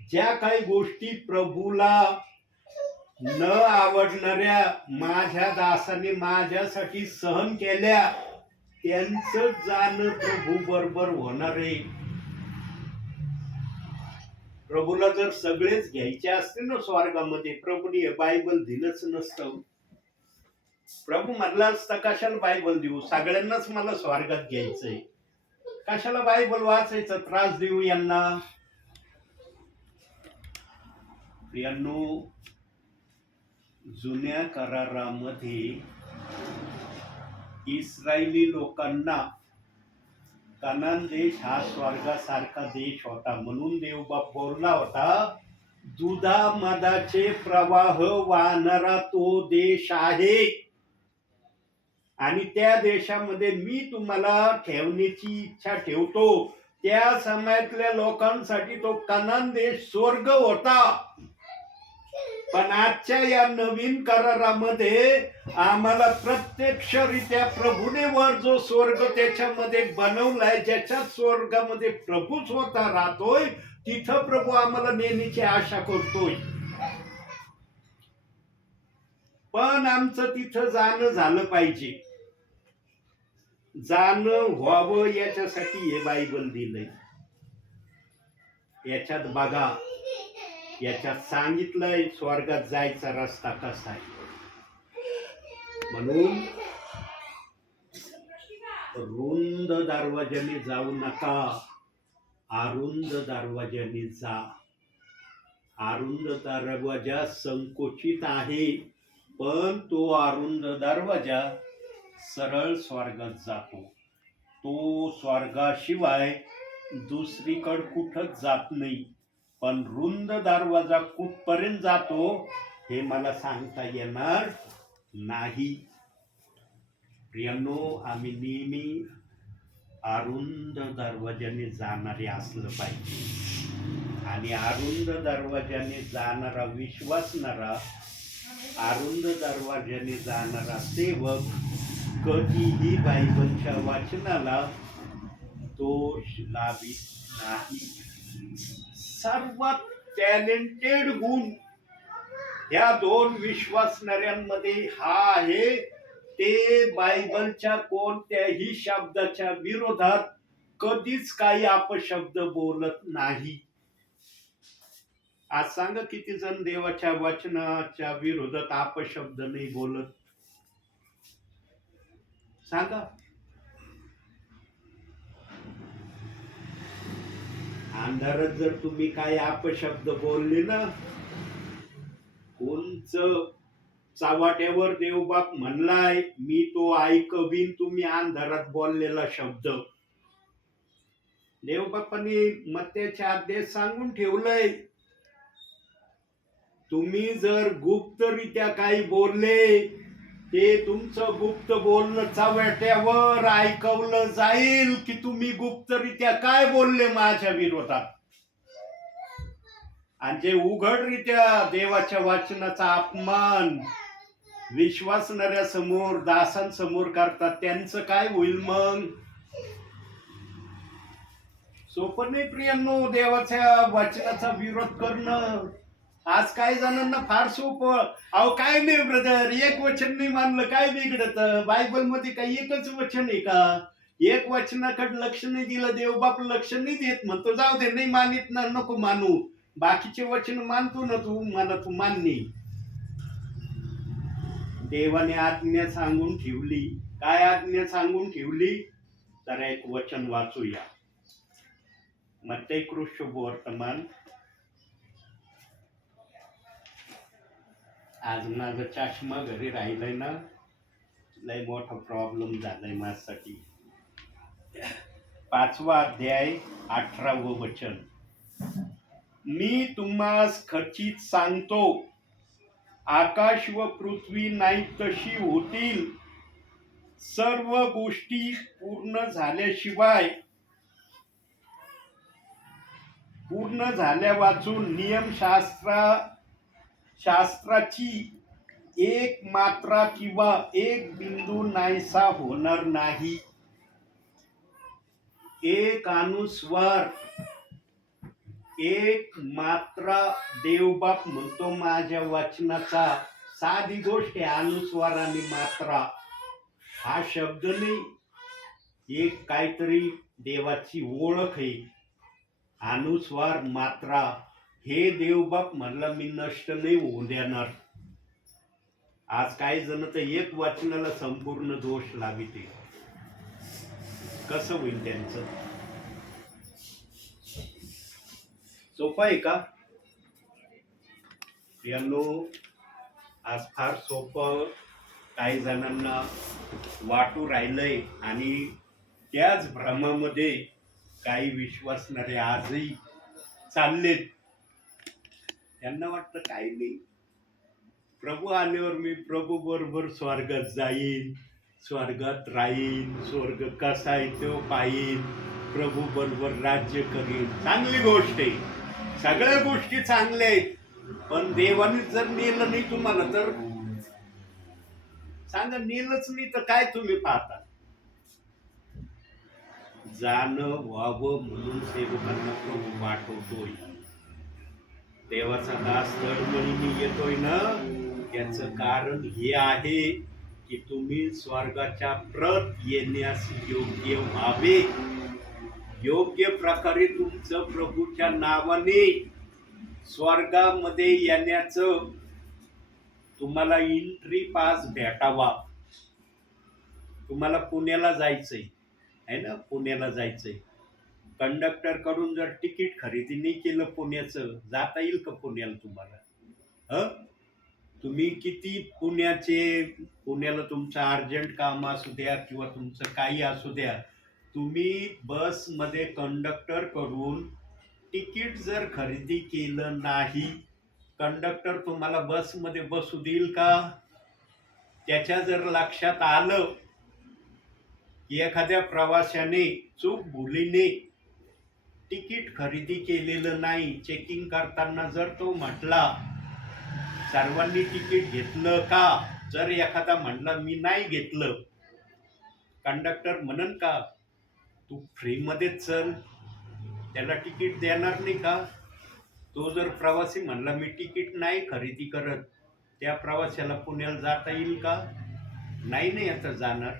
ज्या काही गोष्टी प्रभूला न आवडणाऱ्या माझ्या दासाने माझ्यासाठी सहन केल्या, त्यांचं जाणं प्रभू बरोबर होणार आहे. प्रभूला जर सगळेच घ्यायचे असते ना स्वर्गामध्ये, प्रभूने हे बायबल दिलंच नसतं. प्रभू म्हणला असता, कशाला बायबल देऊ, सगळ्यांनाच मला स्वर्गात घ्यायचंय, कशाला बायबल वाचायचा, त्रास देऊ यांना. प्रियांनो, जुन्या करारामध्ये इस्रायली लोकांना कनान देश हा स्वर्गासारखा देश होता. म्हणून देवबाप बोलला होता, दुधा मधाचे प्रवाह वाहणारा तो देश आहे, आणि त्या देशामध्ये मी तुम्हाला ठेवण्याची इच्छा ठेवतो. त्या समयातल्या लोकांसाठी तो कनान देश स्वर्ग होता. पण आजच्या या नवीन करारामध्ये आम्हाला प्रत्यक्षरित्या प्रभूने वर जो स्वर्ग त्याच्यामध्ये बनवलाय, ज्याच्या स्वर्गामध्ये प्रभू स्वतः राहतोय, तिथं प्रभू आम्हाला नेण्याची आशा करतोय. पण आमचं तिथं जाणं झालं पाहिजे. जाणं व्हावं याच्यासाठी हे बायबल दिलंय. याच्यात बघा, याच्यात सांगितलंय स्वर्गात जायचा रस्ता कसा आहे. म्हणून रुंद दरवाजाने जाऊ नका, अरुंद दरवाजाने जा. अरुंद दरवाजा संकोचित आहे, पण तो अरुंद दरवाजा सरळ स्वर्गात जातो. तो स्वर्गाशिवाय दुसरीकडे कुठंच जात नाही. पण रुंद दरवाजा कुठपर्यंत जातो हे मला सांगता येणार नाही. प्रियांनो, आम्ही नेहमी अरुंद दरवाजाने जाणारे असलं पाहिजे. आणि अरुंद दरवाजाने जाणारा विश्वासणारा, अरुंद दरवाजाने जाणारा सेवक कधीही बायबलच्या वाचनाला दोष लावित नाही. सर्वात टॅलेंटेड गुण या दोन विश्वासणाऱ्यांमध्ये हा आहे, ते बायबलच्या कोणत्याही शब्दाच्या विरोधात कधीच काही अपशब्द बोलत नाही. आज सांगा किती जण देवाच्या वचनाच्या विरोधात अपशब्द नाही बोलत? सांगा. अंधारात जर तुम्ही काही अपशब्द बोलले ना, कोणच चावाट्यावर देवबाप म्हणलाय, मी तो ऐकवीन तुम्ही अंधारात बोललेला शब्द. देवबापाने मत्त्याच्या अध्यायात सांगून ठेवलंय, तुम्ही जर गुप्तरित्या काही बोलले, ते तुमचं गुप्त बोलणं चावट्यावर ऐकवलं जाईल की तुम्ही गुप्तरित्या काय बोलले माझ्या विरोधात. आणि जे उघडरित्या देवाच्या वचनाचा अपमान विश्वासणाऱ्या समोर, दासांसमोर करतात, त्यांचं काय होईल मग? सोपं नाही प्रियांनो देवाच्या वचनाचा विरोध करणं. आज काही जणांना फार सोपं. अहो काय नाही ब्रदर, एक वचन नाही मानलं काय बिघडत? बायबल मध्ये काही एकच वचन आहे का? एक वचनाकडे लक्ष नाही दिलं, देवबाप लक्ष नाही देत, म्हणतो जाऊ दे, नाही मानित ना, नको मानू. बाकीचे वचन मानतो ना तू, मला तू मान्य. देवाने आज्ञा सांगून ठेवली. काय आज्ञा सांगून ठेवली? तर एक वचन वाचूया. मत्ती शुभवर्तमान. आज माझा चष्मा घरी राहिलाय ना, लय मोठा प्रॉब्लेम झालाय माझ्यासाठी. 5वा अध्याय 18वं वचन. मी तुम्हास खचित सांगतो, आकाश व पृथ्वी नाही तशी होतील, सर्व गोष्टी पूर्ण झाल्या वाचून शास्त्राची एक मात्रा किंवा एक बिंदू नाहीसा होणार नाही. एक अनुस्वार, एक मात्रा देवबाप म्हणतो माझ्या वचनाचा. साधी गोष्ट आहे अनुस्वार आणि मात्रा. हा शब्द नाही, एक काहीतरी देवाची ओळख आहे. अनुस्वार, मात्रा हे देवबाप म्हणला मी नष्ट नाही होऊ देणार. आज काही जण तर एक वचनाला संपूर्ण दोष लाविते. कसं होईल त्यांचं? सोपं आहे का यांनो? आज फार सोपं काही जणांना वाटू राहिलंय. आणि त्याच भ्रमामध्ये काही विश्वासणारे आजही चाललेत. त्यांना वाटतं काही नाही, प्रभू आल्यावर मी प्रभू बरोबर स्वर्गात जाईन, स्वर्गात राहीन, स्वर्ग कसा आहे तो पाहीन, प्रभू बरोबर राज्य करीन. चांगली गोष्ट आहे, सगळ्या गोष्टी चांगल्या आहेत. पण देवाने जर नेलं नाही तुम्हाला तर सांगा, नेलंच नाही तर काय तुम्ही पाहता? जाणं व्हावं म्हणून सेवकांना प्रभू पाठवतोय. देवाचा दास तळमळीने येतोय ना, याचं कारण हे आहे की तुम्ही स्वर्गाच्या प्रत येण्यास योग्य व्हावे. योग्य प्रकारे तुमचं प्रभूच्या नावाने स्वर्गामध्ये येण्याचं तुम्हाला एंट्री पास भेटावा. तुम्हाला पुण्याला जायचंय आहे ना, पुण्याला जायचंय. कंडक्टर कडून जर तिकीट खरेदी नाही केलं पुण्याचं, जाता येईल का पुण्याला तुम्हाला? तुम्ही किती पुण्याला तुमचं अर्जंट काम असू द्या किंवा तुमचं काही असू द्या, तुम्ही बसमध्ये कंडक्टर कडून तिकीट जर खरेदी केलं नाही, कंडक्टर तुम्हाला बसमध्ये बसू देईल का? त्याच्या जर लक्षात आलं की एखाद्या प्रवाशाने चूक भुलीने तिकीट खरेदी केलेलं नाही, चेकिंग करताना जर तो म्हटला सर्वांनी तिकीट घेतलं का, जर एखादा म्हणला मी नाही घेतलं, कंडक्टर म्हणन का तू फ्रीमध्ये चल, त्याला तिकीट देणार नाही का? तो जर प्रवासी म्हणला मी तिकीट नाही खरेदी करत, त्या प्रवाशाला पुण्याला जाता येईल का? नाही नाही आता जाणार.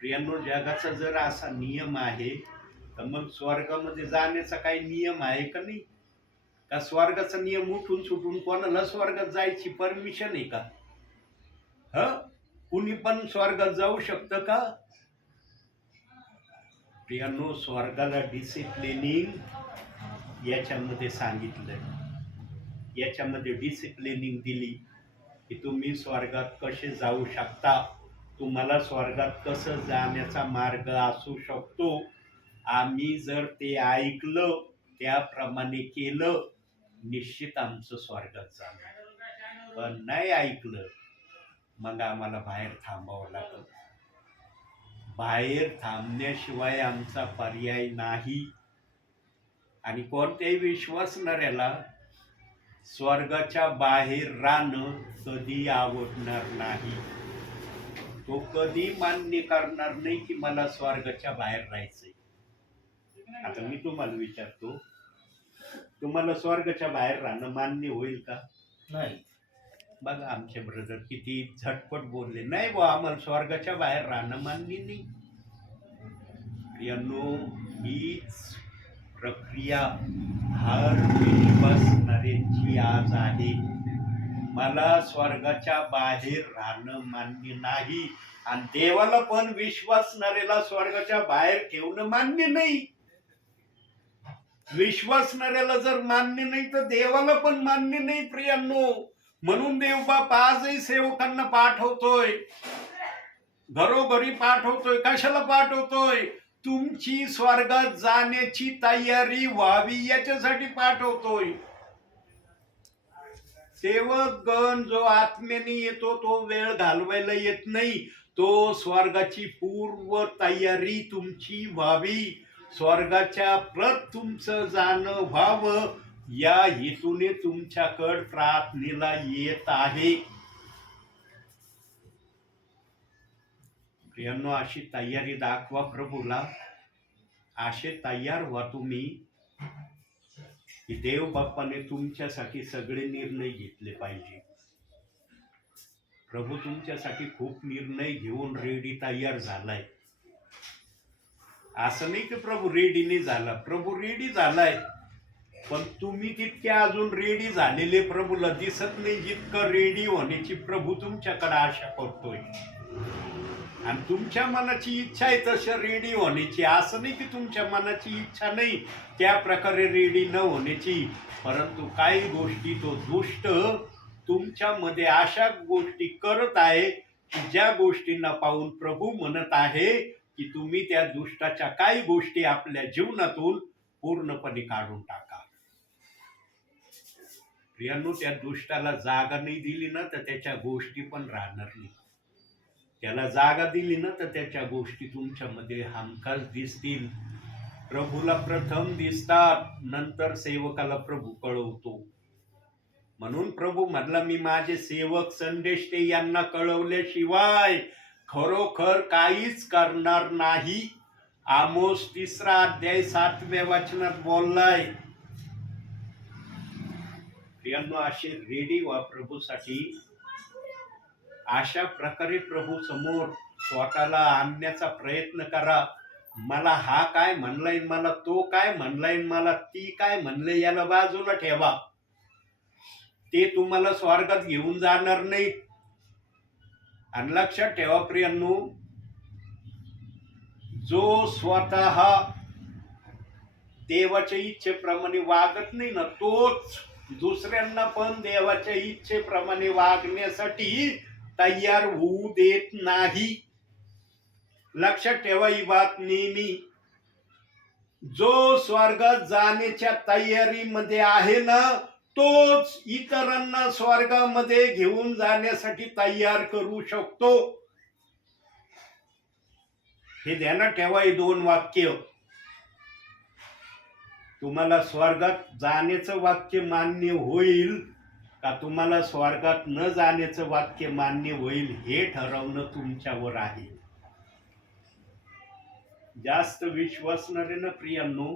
प्रियांनो, जगाचा जर असा नियम आहे तर मग स्वर्गामध्ये जाण्याचा काही नियम आहे का नाही? का स्वर्गाचा नियम उठून सुटून कोणाला स्वर्गात जायची परमिशन आहे का? कुणी पण स्वर्गात जाऊ शकतं का? प्रियांनो, स्वर्गाला डिसिप्लिनिंग याच्यामध्ये सांगितलं, याच्यामध्ये डिसिप्लिनिंग दिली की तुम्ही स्वर्गात कसे जाऊ शकता, तुम्हाला स्वर्गात कसं जाण्याचा मार्ग असू शकतो. आम्ही जर ते ऐकलं, त्याप्रमाणे केलं, निश्चित आमचं स्वर्गात जाणार. पण नाही ऐकलं मग आम्हाला बाहेर थांबावं लागलं. बाहेर थांबण्याशिवाय आमचा पर्याय नाही. आणि कोणत्याही विश्वासणाऱ्याला स्वर्गाच्या बाहेर राहणं कधी आवडणार नाही. तो कधी मान्य करणार नाही की मला स्वर्गाच्या बाहेर राहायचंय. आता मी तुम्हाला विचारतो, तुम्हाला स्वर्गाच्या बाहेर राहणं मान्य होईल का? नाही. बघा आमचे ब्रदर किती झटपट बोलले, नाही बा आम्हाला स्वर्गाच्या बाहेर राहणं मान्य नाही. प्रियांनो, हीच प्रक्रिया हर विश्वासणाऱ्यांची आज आहे. मला स्वर्गाच्या बाहेर राहणं मान्य नाही, आणि देवाला पण विश्वासणाऱ्याला स्वर्गाच्या बाहेर ठेवणं मान्य नाही. विश्वासणाऱ्याला जर मान्य नाही तर देवाला पण मान्य नाही. प्रियांनो, म्हणून देवबाप आजही सेवकांना पाठवतोय, घरोघरी पाठवतोय. कशाला पाठवतोय? तुमची स्वर्गात जाण्याची तयारी व्हावी याच्यासाठी पाठवतोय. सेवकगण जो आत्म्याने येतो तो वेळ घालवायला येत नाही, तो स्वर्गाची पूर्व तयारी तुमची व्हावी, स्वर्गाच्या प्रत तुमचं जाणं व्हावं, या हेतूने तुमच्याकडे प्रार्थनेला येत आहे. प्रियांनो, अशी तयारी दाखवा प्रभूला. असे तयार व्हा तुम्ही की देव बाप्पाने तुमच्यासाठी सगळे निर्णय घेतले पाहिजे. प्रभू तुमच्यासाठी खूप निर्णय घेऊन रेडी तयार झालाय. असं नाही की प्रभू रेडी नाही झाला, प्रभू रेडी झालाय, पण तुम्ही तितके अजून रेडी झालेले प्रभूला दिसत नाही जितकं रेडी होण्याची प्रभू तुमच्याकडे आशा करतोय. आणि तुमच्या मनाची इच्छा आहे तशा रेडी होण्याची. असं नाही की तुमच्या मनाची इच्छा नाही त्या प्रकारे रेडी न होण्याची, परंतु काही गोष्टी तो दुष्ट तुमच्यामध्ये अशा गोष्टी करत आहे की ज्या गोष्टींना पाहून प्रभू म्हणत आहे की तुम्ही त्या दुष्टाच्या काही गोष्टी आपल्या जीवनातून पूर्णपणे काढून टाका. प्रियांनो, त्या दुष्टाला जागा नाही दिली ना तर त्याच्या गोष्टी पण राहणार नाही. त्याला जागा दिली ना तर त्याच्या गोष्टी तुमच्यामध्ये हमखास दिसतील. प्रभूला प्रथम दिसतात, नंतर सेवकाला प्रभू कळवतो. म्हणून प्रभू म्हटला, मी माझे सेवक संदेश ते यांना कळवल्याशिवाय खरोखर काहीच करणार नाही. आमोस 3 अध्याय 7व्या वचनात बोललाय. प्रियांनो, असे रेडी व्हा प्रभूसाठी. अशा प्रकारे प्रभू समोर स्वतःला आणण्याचा प्रयत्न करा. मला हा काय म्हणलाय, मला तो काय म्हणलाय, मला ती काय म्हणलंय, याला बाजूला ठेवा. ते तुम्हाला स्वर्गात घेऊन जाणार नाहीत. आणि लक्षात ठेवा प्रियांनो, जो स्वतः देवाच्या इच्छेप्रमाणे वागत नाही ना, तोच दुसऱ्यांना पण देवाच्या इच्छेप्रमाणे वागण्यासाठी तयार होऊ देत नाही. लक्षात ठेवा ही बात नेहमी. जो स्वर्गात जाण्याच्या तयारीमध्ये आहे ना, तोच इतरांना स्वर्गामध्ये घेऊन जाण्यासाठी तयार करू शकतो. हे ध्यानात ठेवा. ही 2 वाक्य. तुम्हाला स्वर्गात जाण्याचं वाक्य मान्य होईल का तुम्हाला स्वर्गात न जाण्याचं वाक्य मान्य होईल, हे ठरवणं तुमच्यावर आहे. जास्त विश्वासणारे ना प्रियांनो,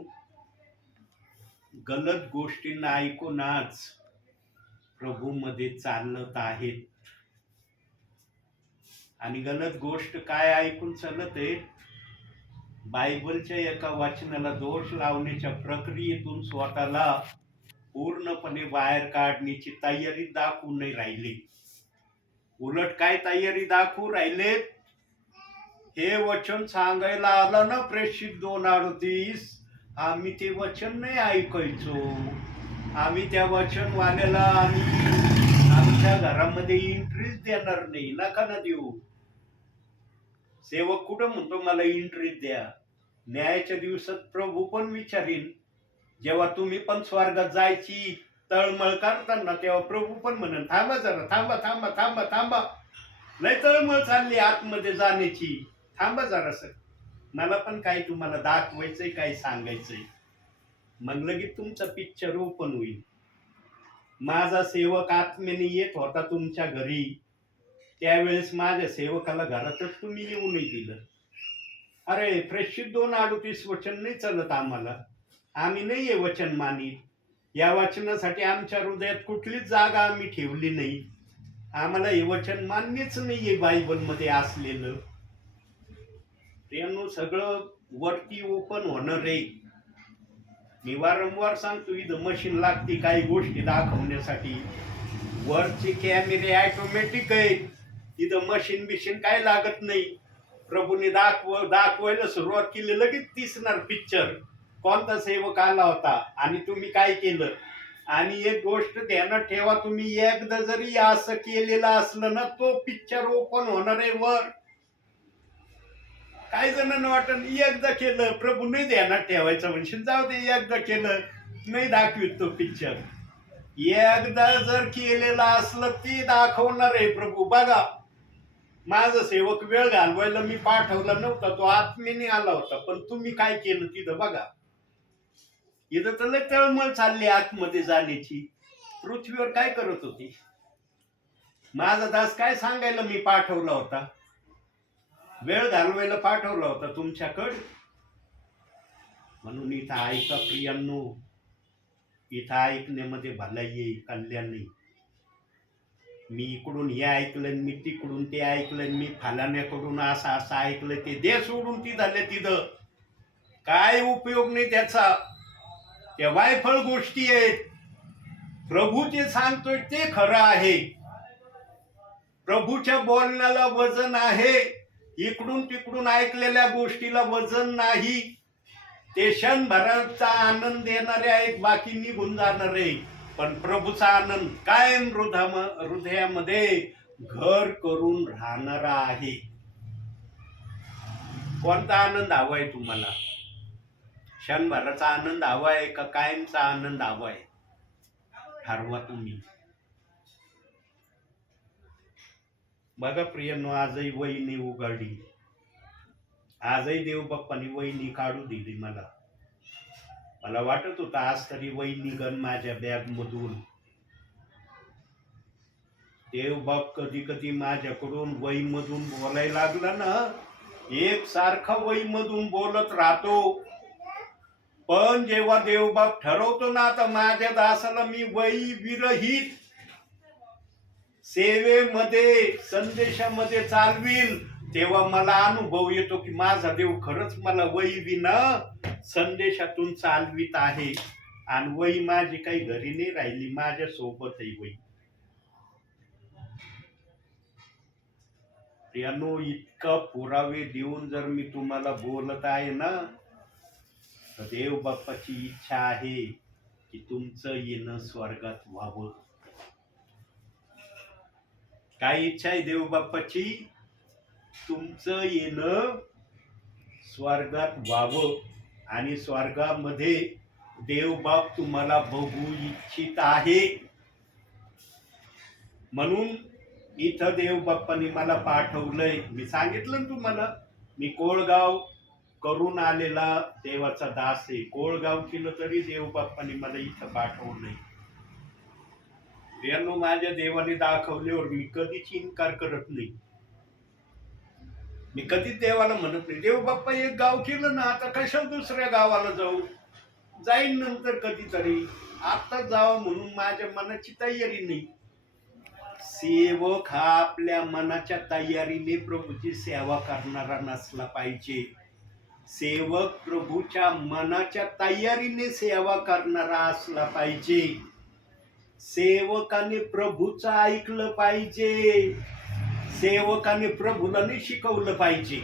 गलत गोष्टींना ऐकून आज प्रभूमध्ये चालत आहेत. आणि गलत गोष्ट काय ऐकून चालत आहे? बायबलच्या एका वचनाला दोष लावण्याच्या प्रक्रियेतून स्वतःला पूर्णपणे बाहेर काढण्याची तयारी दाखवून नाही राहिली. उलट काय तयारी दाखवू राहिलेत? हे वचन सांगायला आलं ना प्रेषित 2:38, आम्ही ते वचन नाही ऐकायचो. आम्ही त्या वचनवाल्याला आणि आमच्या घरामध्ये एंट्रीच देणार नाही. नका ना देऊ. सेवक कुठं म्हणतो मला एंट्रीच द्या? न्यायाच्या दिवसात प्रभू पण विचारीन. जेव्हा तुम्ही पण स्वर्गात जायची तळमळ करताना, तेव्हा प्रभू पण म्हणेन, थांबा जरा, थांबा थांबा थांबा थांबा, लय तळमळ चालली आतमध्ये जाण्याची, थांबा जरा सर, मला पण काय तुम्हाला दाखवायचंय, काय सांगायचंय. मग लगेच तुमचा पिक्चर ओपन होईल. माझा सेवक आत्म्याने येत होता तुमच्या घरी, त्यावेळेस माझ्या सेवकाला घरातच तुम्ही येऊ नाही दिलं. अरे प्रेषित 2:38 वचन नाही चालत आम्हाला. आम्ही नाही हे वचन मानित. या वचनासाठी आमच्या हृदयात कुठलीच जागा आम्ही ठेवली नाही. आम्हाला हे वचन मान्यच नाहीये बायबलमध्ये असलेलं. त्यानं सगळं वरती ओपन होणार आहे. मी वारंवार सांगतो, इथं मशीन लागते काही गोष्टी दाखवण्यासाठी. वरचे कॅमेरे ऑटोमॅटिक आहेत. इथं मशीन बिशीन काय लागत नाही. प्रभूने दाखवायला सुरुवात केली, लगेच दिसणार पिक्चर, कोणता सेवक आला होता आणि तुम्ही काय केलं. आणि एक गोष्ट ध्यानात ठेवा, तुम्ही एकदा जरी असं केलेलं असलं ना, तो पिक्चर ओपन होणार आहे वर. काही जणांना वाटत एकदा केलं प्रभू नाही ध्यानात ठेवायचं, म्हणशील जाऊ दे, एकदा केलं नाही दाखवित तो पिक्चर. एकदा जर केलेलं असलं ते दाखवणार आहे प्रभू. बघा, माझा सेवक वेळ घालवायला मी पाठवला नव्हता, तो आत्म्याने आला होता, पण तुम्ही काय केलं तिथं बघा. इथं तर तळमळ चालली आतमध्ये जाण्याची. पृथ्वीवर काय करत होती? माझा दास काय सांगायला मी पाठवला होता? वेळ घालवायला पाठवला होता तुमच्याकडे. म्हणून इथं ऐका प्रियांनो, इथं ऐकण्यामध्ये भलाई येईल, कल्याण नाही. मी इकडून हे ऐकलं, मी तिकडून ते ऐकलं, मी फलाण्याकडून असं असं ऐकलं, ते दे सोडून ती झाले तिथं. काय उपयोग नाही त्याचा. त्या वायफळ गोष्टी आहेत. प्रभू जे सांगतोय ते खरं आहे. प्रभूच्या बोलण्याला वजन आहे. इकडून तिकडून ऐकलेल्या गोष्टीला वजन नाही. ते क्षणभराचा आनंद देणारे आहेत, बाकी निघून जाणारे. पण प्रभूचा आनंद कायम हृदयामध्ये घर करून राहणारा आहे. कोणता आनंद हवाय तुम्हाला? क्षणभराचा आनंद हवाय का कायमचा आनंद हवाय? ठरवा तुम्ही. बघा प्रियांनो, आजही वहिनी उघडली. आजही देवबाप्पानी वहिनी काढू दिली मला. मला वाटत होतं आज तरी वहिनी गण माझ्या बॅग मधून. देवबाप कधी कधी माझ्याकडून वहीमधून बोलायला लागला ना, एक सारखा वहीमधून बोलत राहतो. पण जेव्हा देवबाप ठरवतो ना, आता माझ्या दासाला मी वही विरहित सेवेमध्ये संदेशामध्ये चालवील, तेव्हा मला अनुभव येतो की माझा देव खरंच मला वही विना संदेशातून चालवित आहे. आणि वही माझी काही घरी नाही राहिली, माझ्या सोबतही वही. यानो इतका पुरावे देऊन जर मी तुम्हाला बोलत आहे ना, तर देव बाप्पाची इच्छा आहे की तुमचं येणं स्वर्गात व्हावं. काय इच्छा आहे देव बाप्पाची? तुमचं येणं स्वर्गात व्हावं. आणि स्वर्गामध्ये देवबाप तुम्हाला बघू इच्छित आहे. म्हणून इथं देव बाप्पांनी मला पाठवलंय. मी सांगितलं ना तुम्हाला, मी कोळगाव करून आलेला देवाचा दास आहे. कोळगाव केलं तरी देव बाप्पांनी मला इथं पाठवलंय. यानो माझ्या देवाने दाखवल्यावर मी कधीच इन्कार करत नाही. मी कधीच देवाला म्हणत नाही, देव बाप्पा एक गाव केलं ना, आता कशाला दुसऱ्या गावाला जाऊ, जाईन नंतर कधीतरी, आता जावं म्हणून माझ्या मनाची तयारी नाही. सेवक हा आपल्या मनाच्या तयारीने प्रभूची सेवा करणारा नसला पाहिजे. सेवक प्रभूच्या मनाच्या तयारीने सेवा करणारा असला पाहिजे. सेवकाने प्रभूचं ऐकलं पाहिजे. सेवकाने प्रभूला नाही शिकवलं पाहिजे.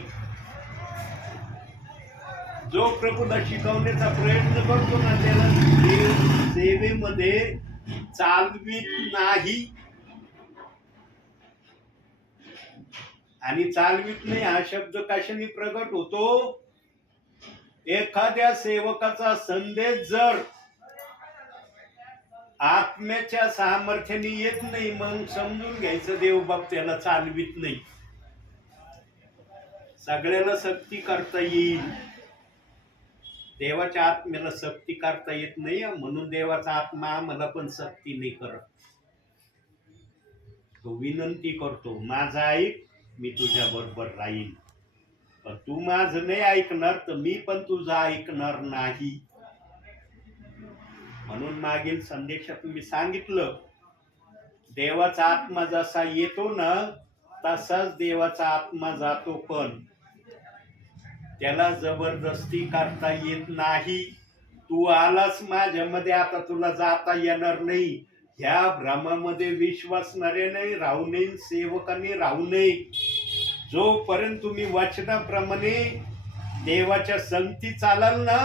जो प्रभूला शिकवण्याचा प्रयत्न करतो ना, त्याला सेवेमध्ये चालवित नाही. आणि चालवित नाही हा शब्द कशाने प्रगट होतो? एखाद्या सेवकाचा संदेश जर आत्म्याच्या सामर्थ्याने येत नाही, मग समजून घ्यायचं देवबाप त्याला चालवित नाही. सगळ्याला सक्ती करता येईल, देवाच्या आत्म्याला सक्ती करता येत नाही. म्हणून देवाचा आत्मा आम्हाला पण सक्ती नाही करत. तो विनंती करतो, माझा ऐक, मी तुझ्या बरोबर राहील. पण तू माझं नाही ऐकणार तर मी पण तुझं ऐकणार नाही. म्हणून मागील संदेशात मी सांगितलं, देवाचा आत्मा जसा येतो ना, तसाच देवाचा आत्मा जातो. पण त्याला जबरदस्ती करता येत नाही. तू आलास माझ्यामध्ये, आता तुला जाता येणार नाही. ह्या भ्रमामध्ये विश्वासणारे नाही राहू नये, सेवकांनी राहू नये. जोपर्यंत तुम्ही वचनाप्रमाणे देवाच्या संगती चालाल ना,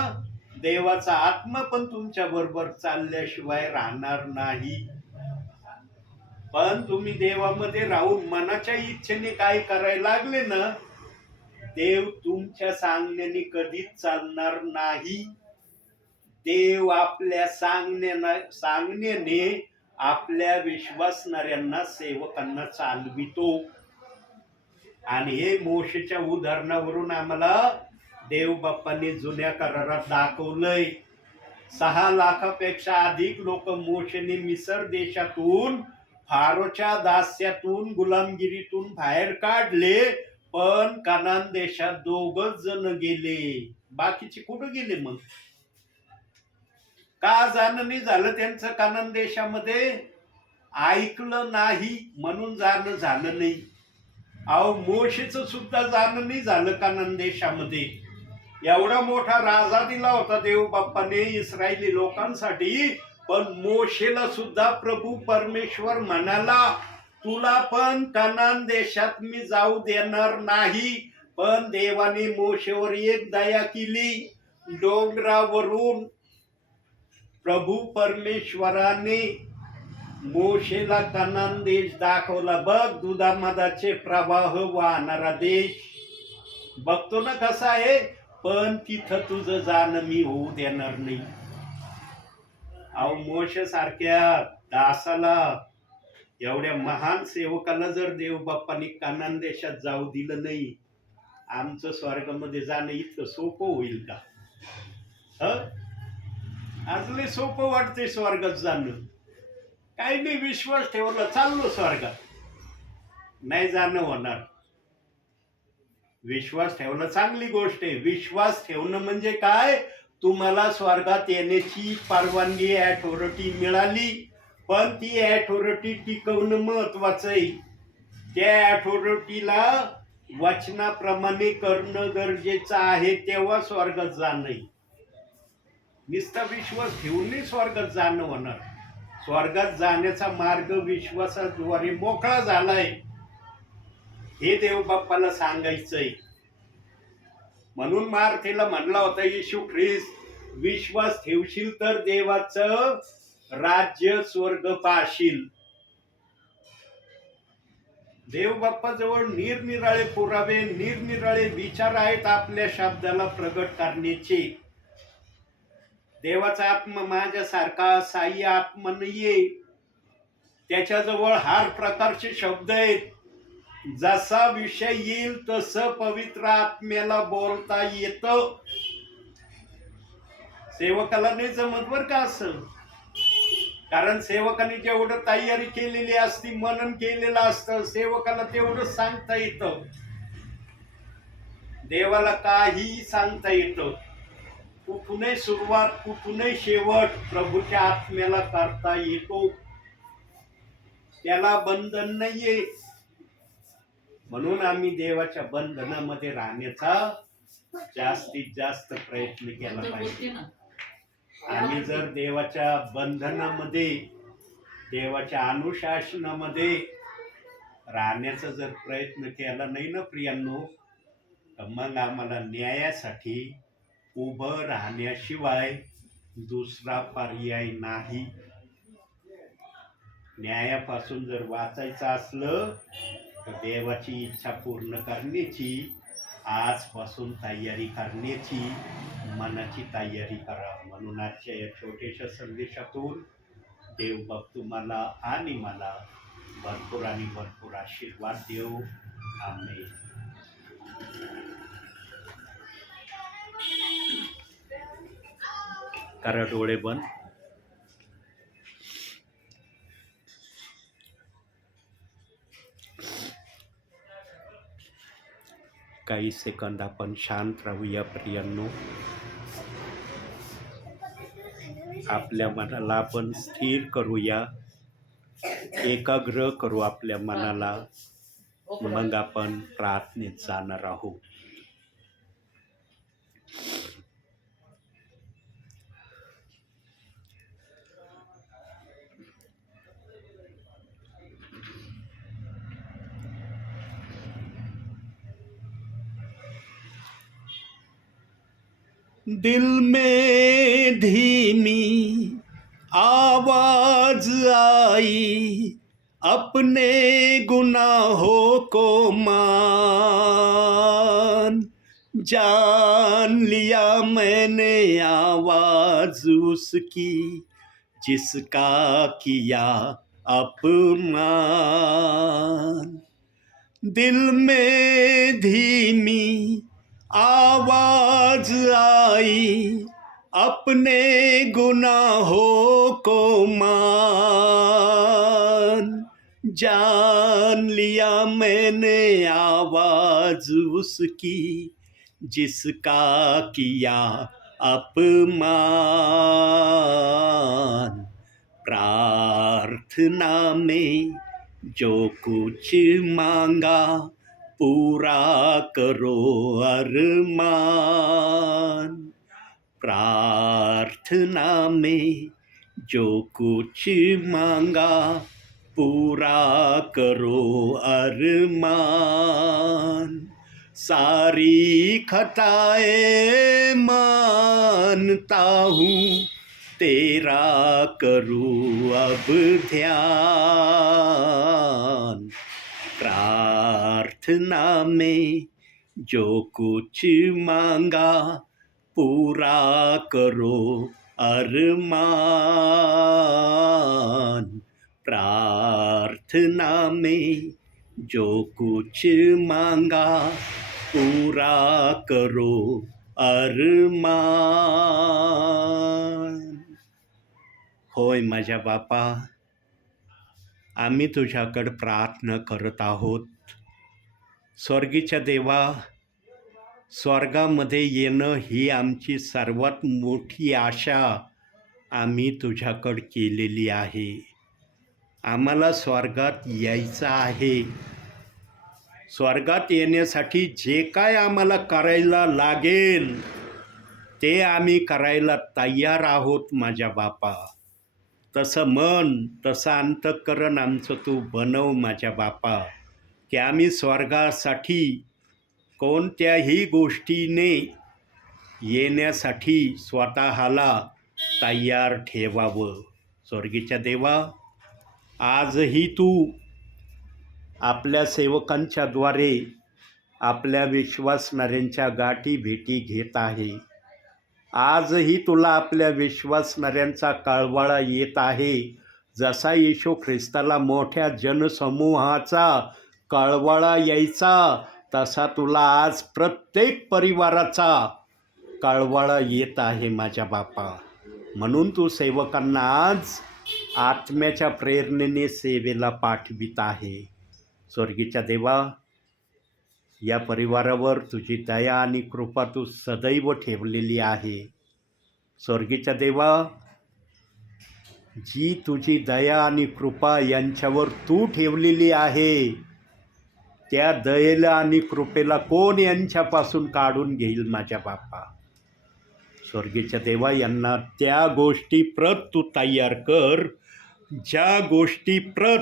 देवाचा आत्मा पण तुमच्या बरोबर चालल्याशिवाय राहणार नाही. पण तुम्ही देवामध्ये राहून मनाच्या इच्छेने काय करायला लागले ना, देव तुमच्या सांगण्याने कधीच चालणार नाही. देव आपल्या सांगण्याने आपल्या विश्वासणाऱ्यांना, सेवकांना चालवितो. आणि हे मोशेच्या उदाहरणावरून आम्हाला देव बाप्पांनी जुन्या करारात दाखवलंय. 6 लाखापेक्षा अधिक लोक मोशेने मिसर देशातून, फारोच्या दास्यातून, गुलामगिरीतून बाहेर काढले. पण कनान देशात 2 जण गेले. बाकीचे कुठं गेले? मग का जाणं नाही झालं त्यांचं कनान देशामध्ये? ऐकलं नाही म्हणून जाणं झालं नाही. अहो, मोशेचं सुद्धा जाणं नाही झालं कनान देशामध्ये. एवढा मोठा राजा दिला होता देव बाप्पाने इस्रायली लोकांसाठी, पण मोशेला सुद्धा प्रभू परमेश्वर म्हणाला, तुला पण कनान देशात मी जाऊ देणार नाही. पण देवाने मोशेवर एक दया केली. डोंगरावरून प्रभू परमेश्वराने मोशेला कनान देश दाखवला. बघ, दुधामधाचे प्रवाह वाहणारा देश बघतो ना कसा आहे, पण तिथं तुझं जाणं मी होऊ देणार नाही. अहो, मोशे सारख्या दासाला, एवढ्या महान सेवकाला जर देव बाप्पांनी कनान देशात जाऊ दिलं नाही, आमचं स्वर्गामध्ये जाणं इतकं सोपं होईल का? आज लय सोपं वाटतंय स्वर्गात जाणं. काही नाही, विश्वास ठेवला चाललो स्वर्गात. नाही जाणं होणार. विश्वास ठेवणं चांगली गोष्ट आहे. विश्वास ठेवणं म्हणजे काय? तुम्हाला स्वर्गात येण्याची परवानगी, अथॉरिटी मिळाली, पण ती अथॉरिटी टिकवणं महत्वाचं आहे. त्या अथॉरिटीला वचनाप्रमाणे करणं गरजेचं आहे, तेव्हा स्वर्गात जाणं. नुसता विश्वास ठेवूनही स्वर्गात जाणं होणार. स्वर्गात जाण्याचा मार्ग विश्वासाद्वारे मोकळा झालाय, हे देव बाप्पाला सांगायचंय. म्हणून मार्थेला म्हणला होता येशू ख्रिस्त, विश्वास ठेवशील तर देवाचं राज्य स्वर्ग पाहशील. देव बाप्पाजवळ निरनिराळे पुरावे, निरनिराळे विचार आहेत आपल्या शब्दाला प्रगट करण्याचे. देवाचा आत्मा माझ्यासारखा साई आत्मा नाहीये. त्याच्याजवळ हर प्रकारचे शब्द आहेत. जसा विषय येईल तसं पवित्र आत्म्याला बोलता येतं. सेवकाला नाही जमत बर का असं, कारण सेवकाने जेवढं तयारी केलेली असती, मनन केलेलं असतं, सेवकाला तेवढं सांगता येतं. देवाला काहीही सांगता येतं. कुठूनही सुरुवात, कुठूनही शेवट प्रभूच्या आत्म्याला करता येतो. त्याला बंधन नाहीये. म्हणून आम्ही देवाच्या बंधनामध्ये राहण्याचा जास्तीत जास्त प्रयत्न केला पाहिजे. आम्ही जर देवाच्या बंधनामध्ये, देवाच्या अनुशासनामध्ये राहण्याचा जर प्रयत्न केला नाही ना प्रियांनो, तर मग आम्हाला न्यायासाठी उभं राहण्याशिवाय दुसरा पर्याय नाही. न्यायापासून जर वाचायचं असलं तर देवाची इच्छा पूर्ण करण्याची आजपासून तयारी करण्याची, मनाची तयारी करा. म्हणून आजच्या या छोट्याशा संदेशातून देवबाप तुम्हाला आणि मला भरपूर आणि भरपूर आशीर्वाद देव. आमेन. करा डोळे बंद. काही सेकंद आपण शांत राहूया प्रियांनो. आपल्या मनाला आपण स्थिर करूया, एकाग्र करू आपल्या मनाला. मग आपण प्रार्थनेत जाणार आहोत. दिल में धीमी आवाज आई, अपने गुनाहों को मान, जान लिया मैंने आवाज उसकी, जिसका किया अपमान. दिल में धीमी आवाज आई, अपने गुनाहों को मान, जान लिया मैंने आवाज उसकी, जिसका किया अपमान. प्रार्थना में जो कुछ मांगा पूरा करो अरमान. प्रार्थना में जो कुछ मांगा पूरा करो अरमान. सारी खताएं मानता हूँ, तेरा करूँ अब ध्यान. प्रार्थना में जो कुछ मांगा पूरा करो अरमान. प्रार्थना में जो कुछ मांगा पूरा करो अरमान. होय माझ्या बापा, आम्ही तुझ्याकडे प्रार्थना करत आहोत. स्वर्गीच्या देवा, स्वर्गामध्ये येणं ही आमची सर्वात मोठी आशा आम्ही तुझ्याकडे केलेली आहे. आम्हाला स्वर्गात यायचं आहे. स्वर्गात येण्यासाठी जे काय आम्हाला करायला लागेल ते आम्ही करायला तयार आहोत माझ्या बापा. तसं मन, तसं अंतःकरण आमचं तू बनव माझ्या बापा, की आम्ही स्वर्गासाठी कोणत्याही गोष्टीने येण्यासाठी स्वतःला तयार ठेवावं. स्वर्गीच्या देवा, आजही तू आपल्या सेवकांच्याद्वारे आपल्या विश्वासणाऱ्यांच्या गाठी भेटी घेत आहे. आजही तुला आपल्या विश्वासणाऱ्यांचा कळवळा येत आहे. जसा येशू ख्रिस्ताला मोठ्या जनसमूहाचा कळवळा यायचा, तसा तुला आज प्रत्येक परिवाराचा कळवळा येत आहे माझ्या बापा. म्हणून तू सेवकांना आज आत्म्याच्या प्रेरणेने सेवेला पाठवित आहे. स्वर्गीच्या देवा, या परिवारावर तुझी दया आणि कृपा तू सदैव ठेवलेली आहे. स्वर्गीच्या देवा, जी तुझी दया आणि कृपा यांच्यावर तू ठेवलेली आहे, त्या दयेला आणि कृपेला कोण यांच्यापासून काढून घेईल माझ्या बापा. स्वर्गीच्या देवा, यांना त्या गोष्टी प्रत तू तयार कर, ज्या गोष्टी प्रत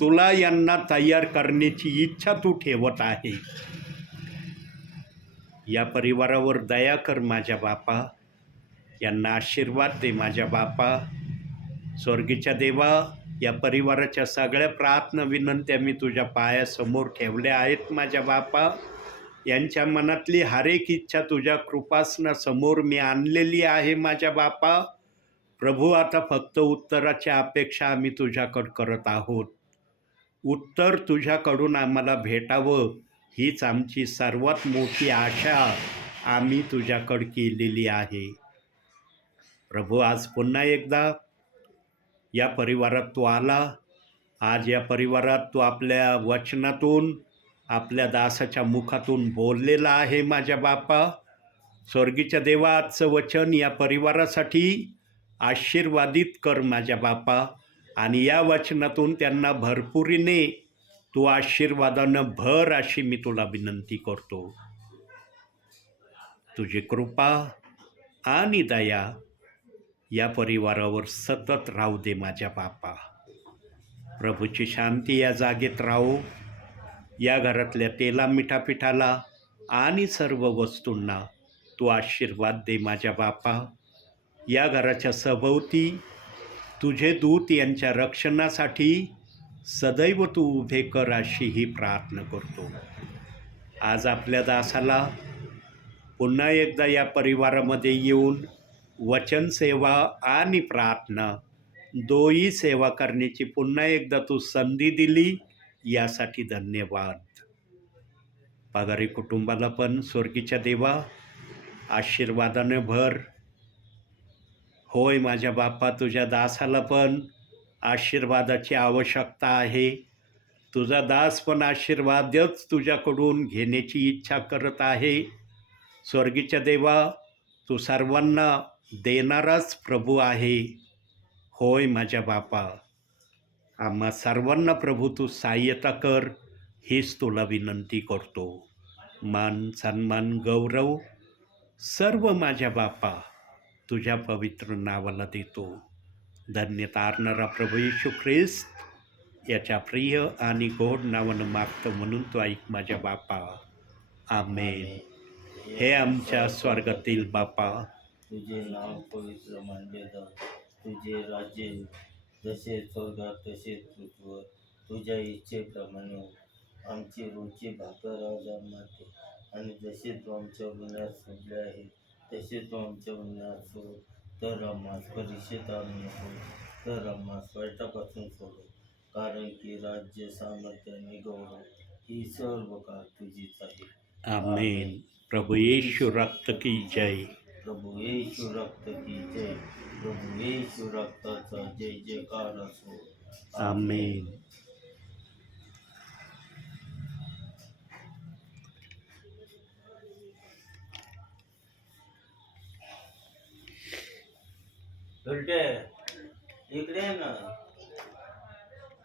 तुला यांना तयार करण्याची इच्छा तू ठेवत आहे. या परिवारावर दया कर माझ्या बापा. यांना आशीर्वाद दे माझ्या बापा. स्वर्गीच्या देवा, या परिवाराच्या सगळ्या प्रार्थना विनंत्या मी तुझ्या पायासमोर ठेवल्या आहेत माझ्या बापा. यांच्या मनातली हर एक इच्छा तुझ्या कृपासनासमोर मी आणलेली आहे माझ्या बापा. प्रभू, आता फक्त उत्तराची अपेक्षा आम्ही तुझ्याकडं करत आहोत. उत्तर तुझ्याकडून आम्हाला भेटावं हीच आमची सर्वात मोठी आशा आम्ही तुझ्याकडं केलेली आहे. प्रभू, आज पुन्हा एकदा या परिवारात तू आला. आज या परिवारात तू आपल्या वचनातून, आपल्या दासाच्या मुखातून बोललेला आहे माझ्या बापा. स्वर्गीच्या देवा, आजचं वचन या परिवारासाठी आशीर्वादित कर माझ्या बापा. आणि या वचनातून त्यांना भरपुरीने तू आशीर्वादानं भर अशी मी तुला विनंती करतो. तुझी कृपा आणि दया या परिवारावर सतत राहू दे माझ्या बापा. प्रभूची शांती या जागेत राहू. या घरातल्या तेला मिठापिठाला आणि सर्व वस्तूंना तू आशीर्वाद दे माझ्या बापा. या घराच्या सभोवती तुझे दूत यांच्या रक्षणासाठी सदैव तू उभे कर अशी ही प्रार्थना करतो. आज आपल्या दासाला पुन्हा एकदा या परिवारामध्ये येऊन वचन सेवा आणि प्रार्थना दोही सेवा करण्याची पुन्हा एकदा तू संधी दिली, यासाठी धन्यवाद. पगारी कुटुंबाला पण स्वर्गीच्या देवा आशीर्वादाने भर. होय माझ्या बापा, तुझ्या दासाला पण आशीर्वादाची आवश्यकता आहे. तुझा दास पण आशीर्वादच तुझ्याकडून घेण्याची इच्छा करत आहे. स्वर्गीच्या देवा, तू सर्वांना देणाराच प्रभू आहे. होय माझ्या बापा, आम्हा सर्वांना प्रभू तू सहाय्यता कर हीच तुला विनंती करतो. मान, सन्मान, गौरव सर्व माझ्या बापा तुझ्या पवित्र नावाला देतो. धन्य तारणारा प्रभू येशू ख्रिस्त याच्या प्रिय आणि गोड नावानं मागतो म्हणून तो ऐक माझ्या बापा. आमेन. हे आमच्या स्वर्गातील बापा, तुझे नाव पवित्र मानले जाऊ. तुझे राज्य जसे स्वर्गात तसेच पृथ्वीवर. तुझ्या इच्छेप्रमाणे हो. आमची रोजची भाकर आज आम्हाला दे. आणि जसे तू आमच्या गुन्ह्यात सोडले आहे तसे तू आमच्या गुन्ह्यात सोड. तर आम्हास परीक्षेत आणू नको, तर आम्हास वाईटापासून सोड. कारण की राज्य, सामर्थ्य आणि गौरव ही सर्व काळ तुझीच आहे. आमेन. प्रभू येशू रक्त की जय. प्रभू येशू रक्त की जय. प्रभू येशू रक्ताचा जय जयकार असो. आमेन. धुलटे इकडे ये ना.